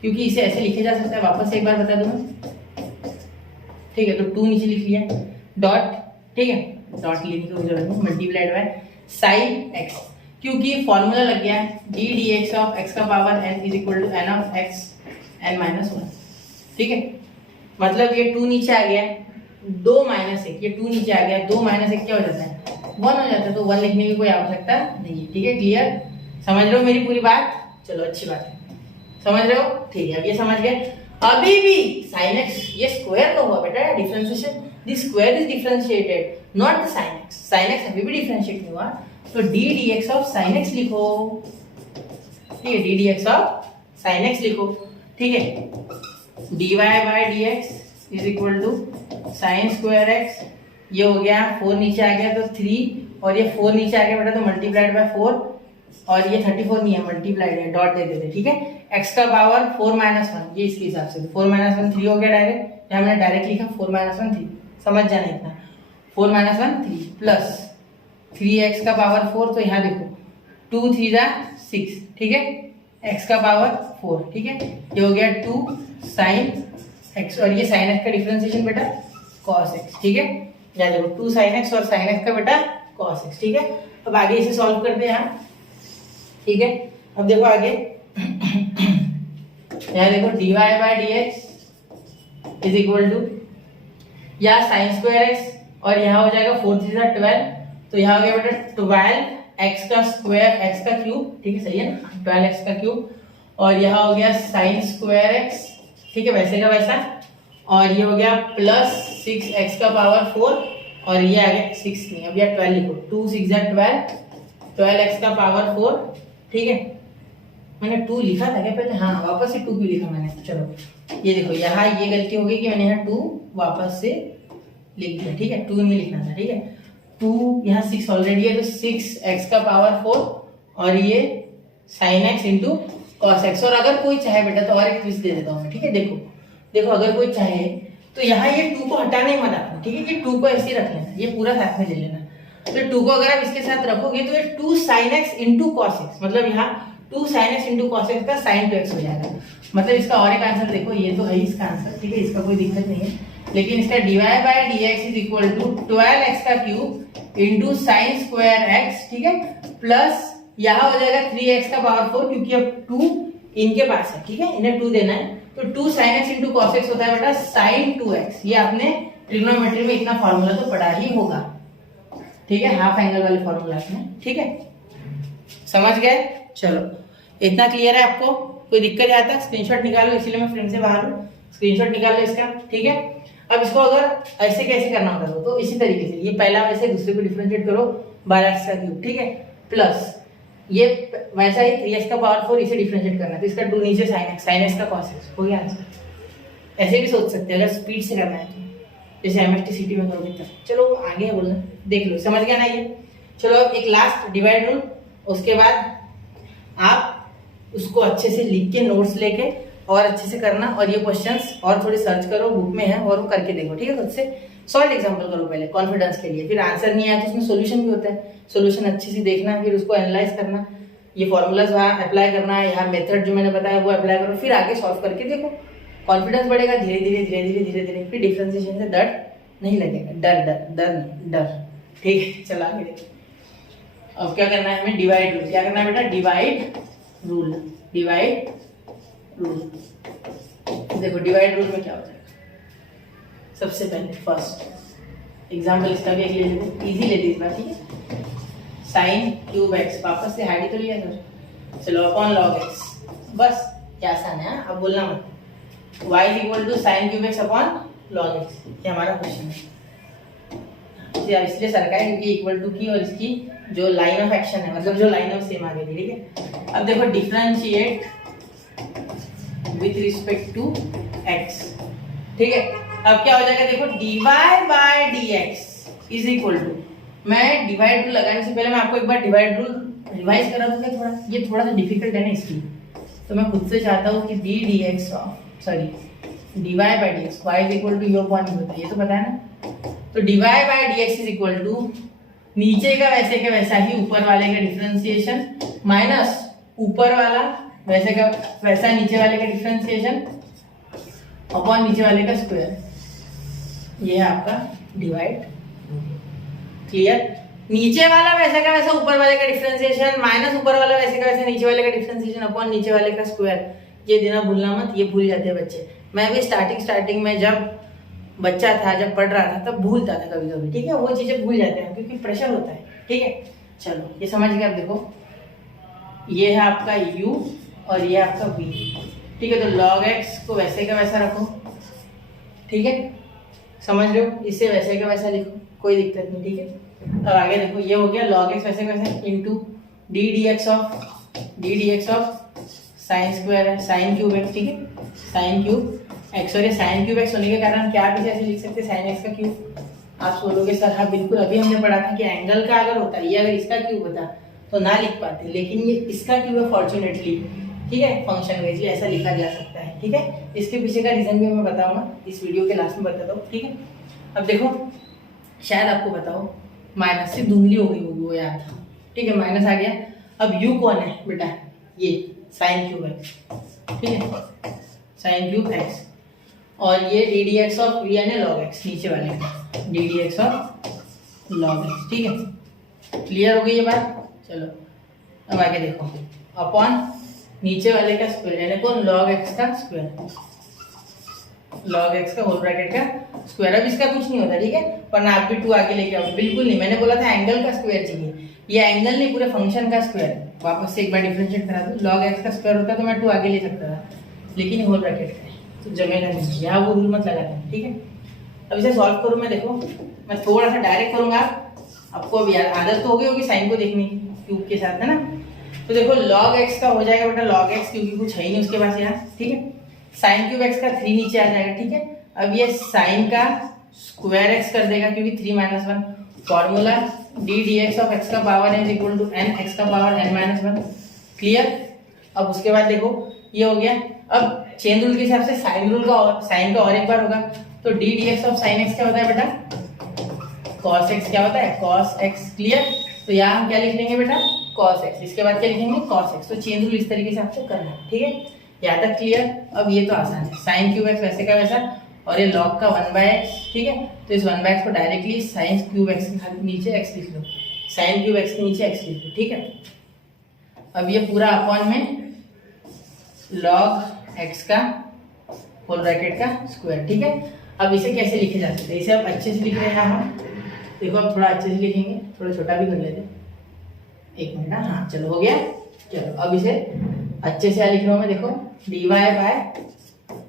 क्योंकि इसे ऐसे लिखे जा सकता है, वापस एक बार बता दूं, ठीक है, तो 2 नीचे लिख लिया, डॉट, ठीक है, डॉट लेने की जरूरत नहीं, मल्टीप्लाइड बाय साइन x, क्योंकि फॉर्मूला लग गया है d dx ऑफ x का power n is equal to n of x n minus 1, ठीक है। मतलब ये 2 नीचे आ गया, 2 माइनस 1, ये 2 नीचे आ गया, 2 माइनस 1 क्या हो जाता है, 1 हो जाता है, तो 1 लिखने की कोई आवश्यकता नहीं है, ठीक है, क्लियर, समझ रहे हो मेरी पूरी बात, चलो अच्छी बात है, समझ रहे हो, ठीक है। अब ये समझ गए, अभी भी sin x ये स्क्वायर का हुआ बेटा differentiation, the square is differentiated not the sin x, sine x अभी भी डिफरेंशिएट नहीं हुआ, तो d d x of sine x लिखो, ठीक है, d d x of sine x लिखो, ठीक है। D y by d x is equal to sine square x, ये हो गया 4 नीचे आ गया तो 3 और ये 4 नीचे आ गया बेटा तो मल्टीप्लाइड बाय 4 और ये 34 नहीं है मल्टीप्लाइड है, डॉट दे देते, ठीक है। x का पावर 4 माइनस 1 ये इसके हिसाब से 4 माइनस 1 3 हो गया डायरेक्ट, यहाँ मैंने डायरेक्ट लिखा 4 माइनस 1 3, समझ जाना इतना 4 माइनस 1 3 प्लस 3x का पावर 4, तो यहाँ देखो 2 3 जा 6, ठीक है, x का पावर 4, ठीक है, ये हो गया 2 साइन x और ये साइन x का डिफरेंशिएशन बेटा cos x, ठीक है, यहाँ देखो 2 साइन x और साइन x का बेटा cos x, ठीक है। अब आगे इसे सॉल्व करते हैं यहाँ, ठीक है। अब देखो आगे यहाँ देखो dy by dx is equal to यहाँ साइन स्क्वायर एक्स और यहाँ हो जाएगा 4 3 12, तो यहाँ हो गया बेटा 12 x का स्क्वायर x का क्यूब, ठीक है, सही है ना, 12 x का क्यूब और यहाँ हो गया साइन स्क्वायर x, ठीक है, वैसे का वैसा, और ये हो गया प्लस 6x का पावर 4 और ये आ गया 6 नहीं, अब यहाँ 12 लिखो, 2 6 12 12x का पावर 4, ठीक है। मैंने 2 लिखा था क्या पहले, हाँ वापस से 2 क्यों लिखा मैंने, चलो ये देखो यहाँ ये गलती हो गई कि मैंने यहाँ 2 वापस से लिख दिया, ठीक है, 2 नहीं लिखना था, ठीक है, 2 यहाँ 6 ऑलरेडी है तो 6x का पावर 4 और ये sine x into cos x, और अगर कोई चाहे बेटा तो और एक ट्विस्ट दे देता हूँ मैं, ठीक है, देखो देखो अगर कोई चाहे तो यहाँ ये 2 को हटाना ही मत आपको, ठीक है, कि 2 को ऐसे ही रख लेना, ये पूरा साथ में ले लेना, तो 2 को अगर आप इसके साथ रखोगे तो ये 2 sin x into cos x, मतलब यहाँ 2 sin x into cos x का sin 2x हो जाएगा, मतलब इसका और एक आंसर देखो, ये तो है इसका आंसर, ठीक है, इसका कोई दिक्कत नहीं है, लेकिन इसका dy by dx is equal to 12x का cube into sine square x, ठीक है, प्लस यहाँ हो जाएगा 3x का पावर 4 क्योंकि अब 2 इनके पास है, ठीक है, इन्हें 2 देना है, तो 2 sin x into cos x होता है बेटा sin 2x, ये आपने ट्रिग्नोमेट्री में इतना फॉर्मूला तो पढ़ा ही होगा, ठीक है, हाफ एंगल वाले फॉर्मूला में, ठीक है, समझ गए, चलो इतना क्लियर है आपको, कोई दिक्कत नहीं आता, स्क्रीनशॉट निकालो, इसीलिए मैं फ्रेंड से बाहर हूँ, स्क्रीनशॉट निकाल लो इसका, ठीक है। अब इसको अगर ऐसे कैसे करना होता है तो इसी तरीके से, ये पहला वैसे दूसरे को डिफरेंशिएट करो 12x का क्यूब, ठीक है, प्लस ये वैसा ही 3x का पावर 4 इसे डिफरेंशिएट करना है तो इसका 2 नीचे sin x का cos x हो गया आंसर। ऐसे भी सोच सकते हैं अगर स्पीड से करना है तो, जैसे MST CT में करोगे तब। चलो आगे है बोलना, देख लो, समझ गया ना ये। चलो अब एक लास्ट डिवाइड रूल, उसके बाद आप उसको अच्छे से लिख के नोट्स लेके और अच्छे से करना, और ये क्वेश्चंस और थोड़े सर्च करो, बुक में है, और वो करके देखो, ठीक है, खुद से सॉल्व एग्जांपल करो पहले कॉन्फिडेंस के लिए, फिर आंसर नहीं आया तो उसमें सॉल्यूशन भी होता है, सॉल्यूशन अच्छे से देखना, फिर उसको एनालाइज करना, ये फॉर्मूलाज वहाँ अप्लाई करना है, यहाँ मेथड जो मैंने बताया वो अप्लाई करो, फिर आगे सॉल्व करके देखो, कॉन्फिडेंस बढ़ेगा धीरे धीरे धीरे धीरे धीरे धीरे, फिर डिफरेंशिएशन से डर नहीं लगेगा, डर डर डर डर, ठीक है। चलो आगे देखो, अब क्या करना है हमें, डिवाइड रूल, क्या करना है बेटा, डिवाइड रूल, डिवाइड रूल, देखो डिवाइड रूल में क्या हो जाएगा, सबसे पहले फर्स्ट एग्जांपल इसका भी एक ले लेते, इजी लेते इस बार, ठीक है, साइन क्यूब एक्स, वापस से हाइड ही तो लिया सर, चलो अपॉन लॉग एक्स, बस क्या आसान है, अब बोलना मत, y is equal to sine cube x upon log x, ये हमारा क्वेश्चन है, इसलिए सरका है क्योंकि इक्वल टू की और इसकी जो लाइन ऑफ एक्शन है, मतलब जो लाइन ऑफ सेम आ गई, ठीक है। अब देखो differentiate with respect to x, ठीक है, अब क्या हो जाएगा, देखो dy by dx is equal to, मैं डिवाइड रूल लगाने से पहले मैं आपको एक बार डिवाइड रूल रिवाइज करा दूंगा थोड़ा, ये थोड़ा सा डिफिकल्ट है ना इसलिए, तो मैं खुद से चाहता हूँ कि dy by dx y is equal to u upon u होता है, ये तो पता है ना, तो dy by dx is equal to नीचे का वैसे का वैसा ही ऊपर वाले का डिफरेंशिएशन माइनस ऊपर वाला वैसे का वैसा नीचे वाले का डिफरेंशिएशन अपॉन नीचे वाले का स्क्वायर, ये है आपका डिवाइड, क्लियर। नीचे वाला वैसे का वैसा ऊपर वाले का डिफरेंशिएशन माइनस ऊपर वाला वैसे का वैसा नीचे वाले का डिफरेंशिएशन अपॉन नीचे वाले का स्क्वायर, ये देना भूलना मत, ये भूल जाते हैं बच्चे, मैं भी स्टार्टिंग में जब बच्चा था, जब पढ़ रहा था तब भूलता था कभी कभी, ठीक है, वो चीजें भूल जाते हैं क्योंकि प्रेशर होता है, ठीक है। चलो ये समझ गए, अब देखो ये है आपका u और ये आपका v, ठीक है, तो log x को वैसे का वैसा रखो, ठीक है, समझ लो, इसे वैसे का वैसा लिखो, कोई दिक्कत नहीं, ठीक है। अब आगे देखो, ये हो गया log x वैसे कैसे into D d x of sine square है, साइन क्यूब एक्स, ठीक है, साइन क्यूब एक्स। और ये साइन क्यूब एक्स होने के कारण क्या आप इसे ऐसे लिख सकते हैं, साइन एक्स का क्यूब। आप बोलोगे सर हाँ बिल्कुल, अभी हमने पढ़ा था कि एंगल का अगर होता, ये अगर इसका क्यूब होता तो ना लिख पाते, लेकिन ये इसका क्यूब है फॉर्चुनेटली, ठीक है, फंक्शन में, इसलिए ऐसा लिखा जा सकता है, ठीक है। इसके पीछे का रीजन भी मैं बताऊंगा, इस वीडियो के लास्ट में बताता हूँ, ठीक है। अब देखो, शायद आपको बताओ, माइनस से धुंधली हो गई होगी, वो याद था, ठीक है, माइनस आ गया। अब u कौन है बेटा, ये साइन क्यूब एक्स, ठीक है, साइन क्यूब एक्स। और ये d d x of v यानी लॉग एक्स, नीचे वाले का d d x of log x, ठीक है। क्लियर हो गई ये बात। चलो अब आगे देखो, अपॉन नीचे वाले का स्क्वायर यानी कौन, लॉग एक्स का स्क्वायर, लॉग एक्स का होल ब्रैकेट का स्क्वायर। अब इसका कुछ नहीं होता, ठीक है, पर ना आप भी 2 आगे लेके आओ, बिल्कुल नहीं, मैंने बोला था एंगल का स्क्वायर चाहिए, ये एंगल नहीं, पूरे फंक्शन का स्क्वायर। वापस से एक बार डिफरेंशिएट करा दूं, log x का स्क्वायर होता तो मैं 2 आगे ले सकता था, लेकिन होल ब्रैकेट का है तो जमेगा नहीं, यहाँ वो रूल मत लगाना, ठीक है। अब इसे सॉल्व करूँ मैं, देखो मैं थोड़ा सा डायरेक्ट करूंगा, आपको अब यार आदत तो हो गई होगी साइन को देखने की क्यूब के साथ, है ना। तो देखो log x का हो जाएगा बेटा log x, क्योंकि कुछ है ही नहीं उसके पास यहाँ, ठीक है। साइन क्यूब x का 3 नीचे आ जाएगा, ठीक है। अब ये साइन का स्क्वायर x कर देगा, क्योंकि 3 - 1 formula d d x of x का power is equal to n x का पावर n-1, क्लियर। अब उसके बाद देखो ये हो गया। अब चेन रूल के हिसाब से साइन रूल का और साइन का और एक बार होगा, तो d d x of sine x क्या होता है बेटा, कॉस एक्स क्या होता है, कॉस एक्स, क्लियर। तो यहाँ हम क्या लिख लेंगे बेटा, कॉस एक्स, इसके बाद क्या लिखेंगे, कॉस एक्स। तो चेन रूल इस तरीके से आपको करना है, ठीक है, यहाँ तक क्लियर। अब ये तो आसान है, साइन क्यूब एक्स वैसे का वैसा, और ये लॉग का 1/x, ठीक है। तो इस 1/x को डायरेक्टली साइन क्यूब एक्स के नीचे x लिख लो, साइन क्यूब एक्स के नीचे x लिख लो, ठीक है। अब ये पूरा अपॉन में log x का होल ब्रैकेट का स्क्वायर, ठीक है। अब इसे कैसे लिखे जा सकते हैं, इसे अब अच्छे से लिख रहे हैं हम, देखो अब थोड़ा अच्छे से लिखेंगे, थोड़ा छोटा भी कर लेते, एक मिनट, हाँ चलो हो गया। चलो अब इसे अच्छे से लिख रहा हूँ मैं, देखो dy बाय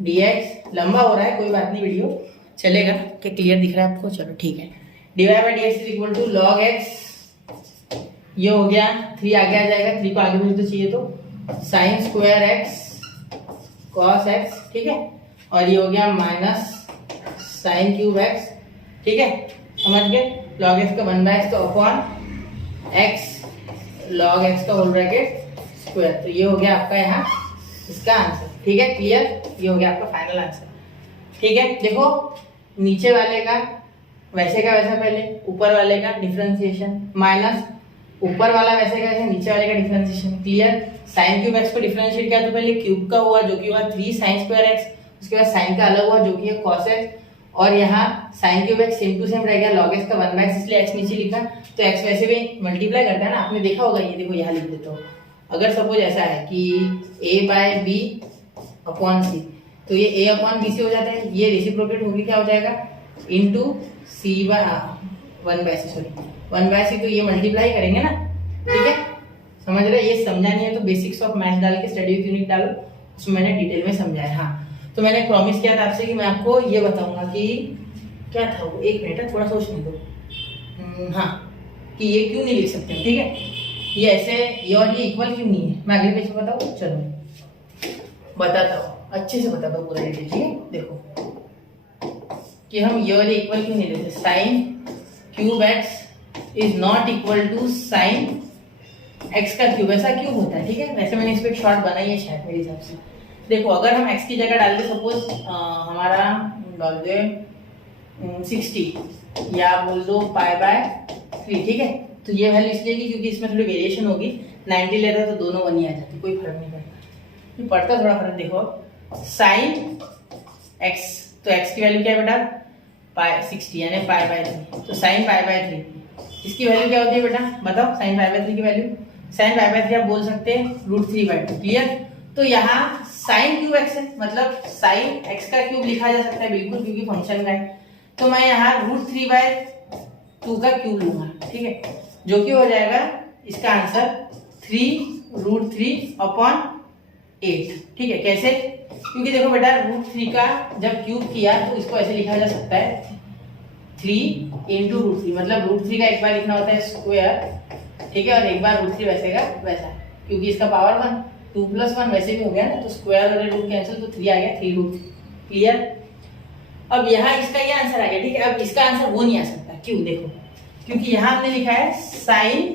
dx, लंबा हो रहा है कोई बात नहीं, वीडियो चलेगा, क्या क्लियर दिख रहा है आपको, चलो ठीक है। dy by dx is equal to log x, ये हो गया, 3 आगे आ जाएगा, 3 को आगे भेज दो चाहिए तो, sign square x cos x, ठीक है। और ये हो गया माइनस साइन क्यूब x, ठीक है, समझ गए। log x का 1/x तो अपॉन x log x का होल ब्रैकेट स्क्वायर, तो ये हो गया आपका यहाँ इसका आंसर, ठीक है, क्लियर। ये हो गया आपका फाइनल आंसर, ठीक है। देखो नीचे वाले का वैसे का वैसा, पहले ऊपर वाले का डिफरेंशिएशन, माइनस ऊपर वाला वैसे का वैसे, नीचे वाले का differentiation, clear. Sign cube x को डिफरेंशिएट किया तो पहले क्यूब का हुआ जो कि हुआ 3 साइन स्क्वायर एक्स, उसके बाद साइन का अलग हुआ जो कि है कॉस एक्स, और यहाँ sine cube x same to same रह गया, log x का 1/x, इसलिए एक्स नीचे लिखा, तो एक्स वैसे भी मल्टीप्लाई करता है ना, आपने देखा होगा, ये देखो यहाँ लिख देता हूँ। अगर सपोज ऐसा है कि a बाय बी अपॉन सी, तो ये a अपॉन बी सी हो जाता है, ये रेसिप्रोकेट होगी क्या हो जाएगा, इनटू सी बाय 1/c, सॉरी 1/c, तो ये मल्टीप्लाई करेंगे ना, ठीक है, समझ रहे। ये समझा नहीं है तो बेसिक्स ऑफ मैथ्स डाल के स्टडी विद यूनिक डालो, उसमें मैंने डिटेल में समझाया। हाँ तो मैंने प्रॉमिस किया था आपसे कि मैं आपको ये बताऊंगा कि क्या था वो, एक मिनट थोड़ा सोचने दो, हाँ, कि ये क्यों नहीं लिख सकते, ठीक है, ये ऐसे, ये और ये इक्वल क्यों नहीं है, मैं अगले पेज पे बताऊँ, चलो बताता हूँ, अच्छे से बताता हूँ पूरा डिटेल, ठीक है। देखो कि हम ये और ये इक्वल क्यों नहीं लेते, sine cube x is not equal to sine x का क्यूब, ऐसा क्यों होता है, ठीक है। वैसे मैंने इस पे एक शॉर्ट बनाई है शायद मेरे हिसाब से। देखो अगर हम x की जगह डाल दे, सपोज हमारा डाल दे 60 या बोल दो π/3, ठीक है, तो ये वैल्यू इसलिए क्योंकि इसमें थोड़ी वेरिएशन होगी, 90 लेता तो दोनों 1 ही आ जाती, कोई फर्क नहीं पड़ता, ये पड़ता थोड़ा फर्क। देखो साइन x, तो x की वैल्यू क्या है बेटा 60 यानी π/3, तो साइन π/3, इसकी वैल्यू क्या होती है बेटा बताओ, साइन π/3 की वैल्यू, साइन π/3 आप बोल सकते हैं √3/2, क्लियर। तो यहाँ साइन क्यूब एक्स है, मतलब साइन एक्स का क्यूब लिखा जा सकता है बिल्कुल, क्योंकि फंक्शन का है, तो मैं यहाँ √3/2 का क्यूब लूंगा, ठीक है, जो कि हो जाएगा इसका आंसर 3√3/8, ठीक है। कैसे, क्योंकि देखो बेटा √3 का जब क्यूब किया तो इसको ऐसे लिखा जा सकता है 3 इंटू रूट 3, मतलब रूट 3 का एक बार लिखना होता है स्क्वायर, ठीक है, और एक बार रूट 3 वैसे का वैसा, क्योंकि इसका पावर 1, 2 + 1 वैसे भी हो गया ना, तो स्क्वायर और रूट कैंसिल, तो 3 आ गया, 3 रूट 3। क्लियर। अब यहाँ इसका ये आंसर आ गया, ठीक है। अब इसका आंसर वो नहीं आ सकता, क्यों? देखो, क्योंकि यहाँ हमने लिखा है साइन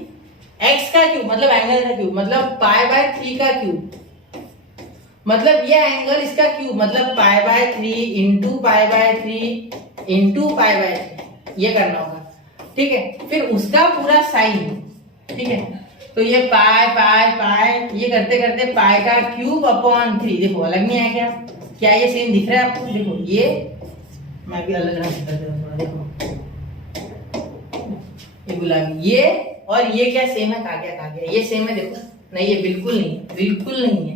x का क्यूब, मतलब एंगल का क्यूब, मतलब π/3 का क्यूब, मतलब ये एंगल इसका क्यूब, मतलब π/3 इंटू π/3 इंटू π/3, ये करना होगा, ठीक है। फिर उसका पूरा साइन, ठीक है, तो ये π ये करते करते पाई का क्यूब अपॉन 3, देखो अलग नहीं आया क्या ये सेम दिख रहा है आपको? देखो ये मैं भी अलग रंग कर देता हूं थोड़ा, देखो ये गुलाबी, ये और ये क्या सेम है? कहा गया ये सेम है, देखो नहीं, ये बिल्कुल नहीं है, बिल्कुल नहीं है।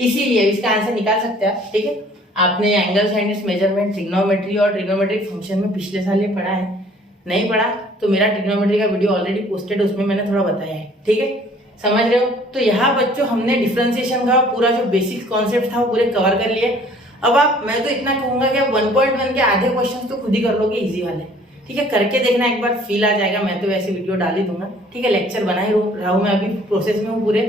इसीलिए इसका आंसर निकाल सकते हैं आप, ठीक है। आपने एंगल, साइन, मेजरमेंट, ट्रिग्नोमेट्री और ट्रिग्नोमेट्रिक फंक्शन में पिछले साल ये पढ़ा है, नहीं पढ़ा तो मेरा ट्रिग्नोमेट्री का वीडियो ऑलरेडी पोस्टेड है, उसमें मैंने थोड़ा बताया है, ठीक है, समझ रहे हो। तो यहाँ बच्चों हमने डिफरेंशिएशन का पूरा जो बेसिक कॉन्सेप्ट था वो पूरे कवर कर लिए। अब मैं तो इतना कहूंगा कि आप 1.1 के आधे क्वेश्चन तो खुद ही कर लोगे, इजी वाले, ठीक है, करके देखना एक बार, फील आ जाएगा। मैं तो वैसे वीडियो डाल ही दूंगा, ठीक है, लेक्चर बना ही रहा हूँ मैं, अभी प्रोसेस में हूँ पूरे,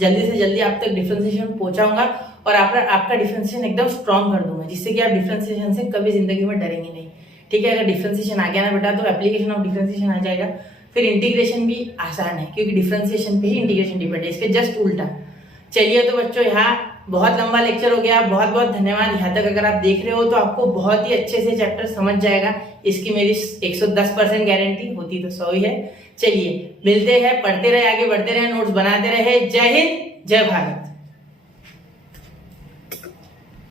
जल्दी से जल्दी आप तक डिफरेंशिएशन पहुंचाऊंगा और आपका डिफरेंशिएशन एकदम स्ट्रॉन्ग कर दूंगा, जिससे कि आप डिफरेंशिएशन से कभी जिंदगी में डरेंगे नहीं, ठीक है। अगर डिफरेंशिएशन आ गया ना बेटा, तो एप्लीकेशन ऑफ डिफरेंशिएशन आ जाएगा, फिर इंटीग्रेशन भी आसान है, क्योंकि डिफरेंशिएशन पे ही इंटीग्रेशन डिपेंड है, इसके जस्ट उल्टा। चलिए तो बच्चों, यहाँ बहुत लंबा लेक्चर हो गया, बहुत बहुत धन्यवाद। यहाँ तक अगर आप देख रहे हो तो आपको बहुत ही अच्छे से चैप्टर समझ जाएगा, इसकी मेरी 110% गारंटी, होती तो 100 ही है। चलिए मिलते हैं, पढ़ते रहे, आगे बढ़ते रहे, नोट्स बनाते रहे। जय हिंद, जय भारत।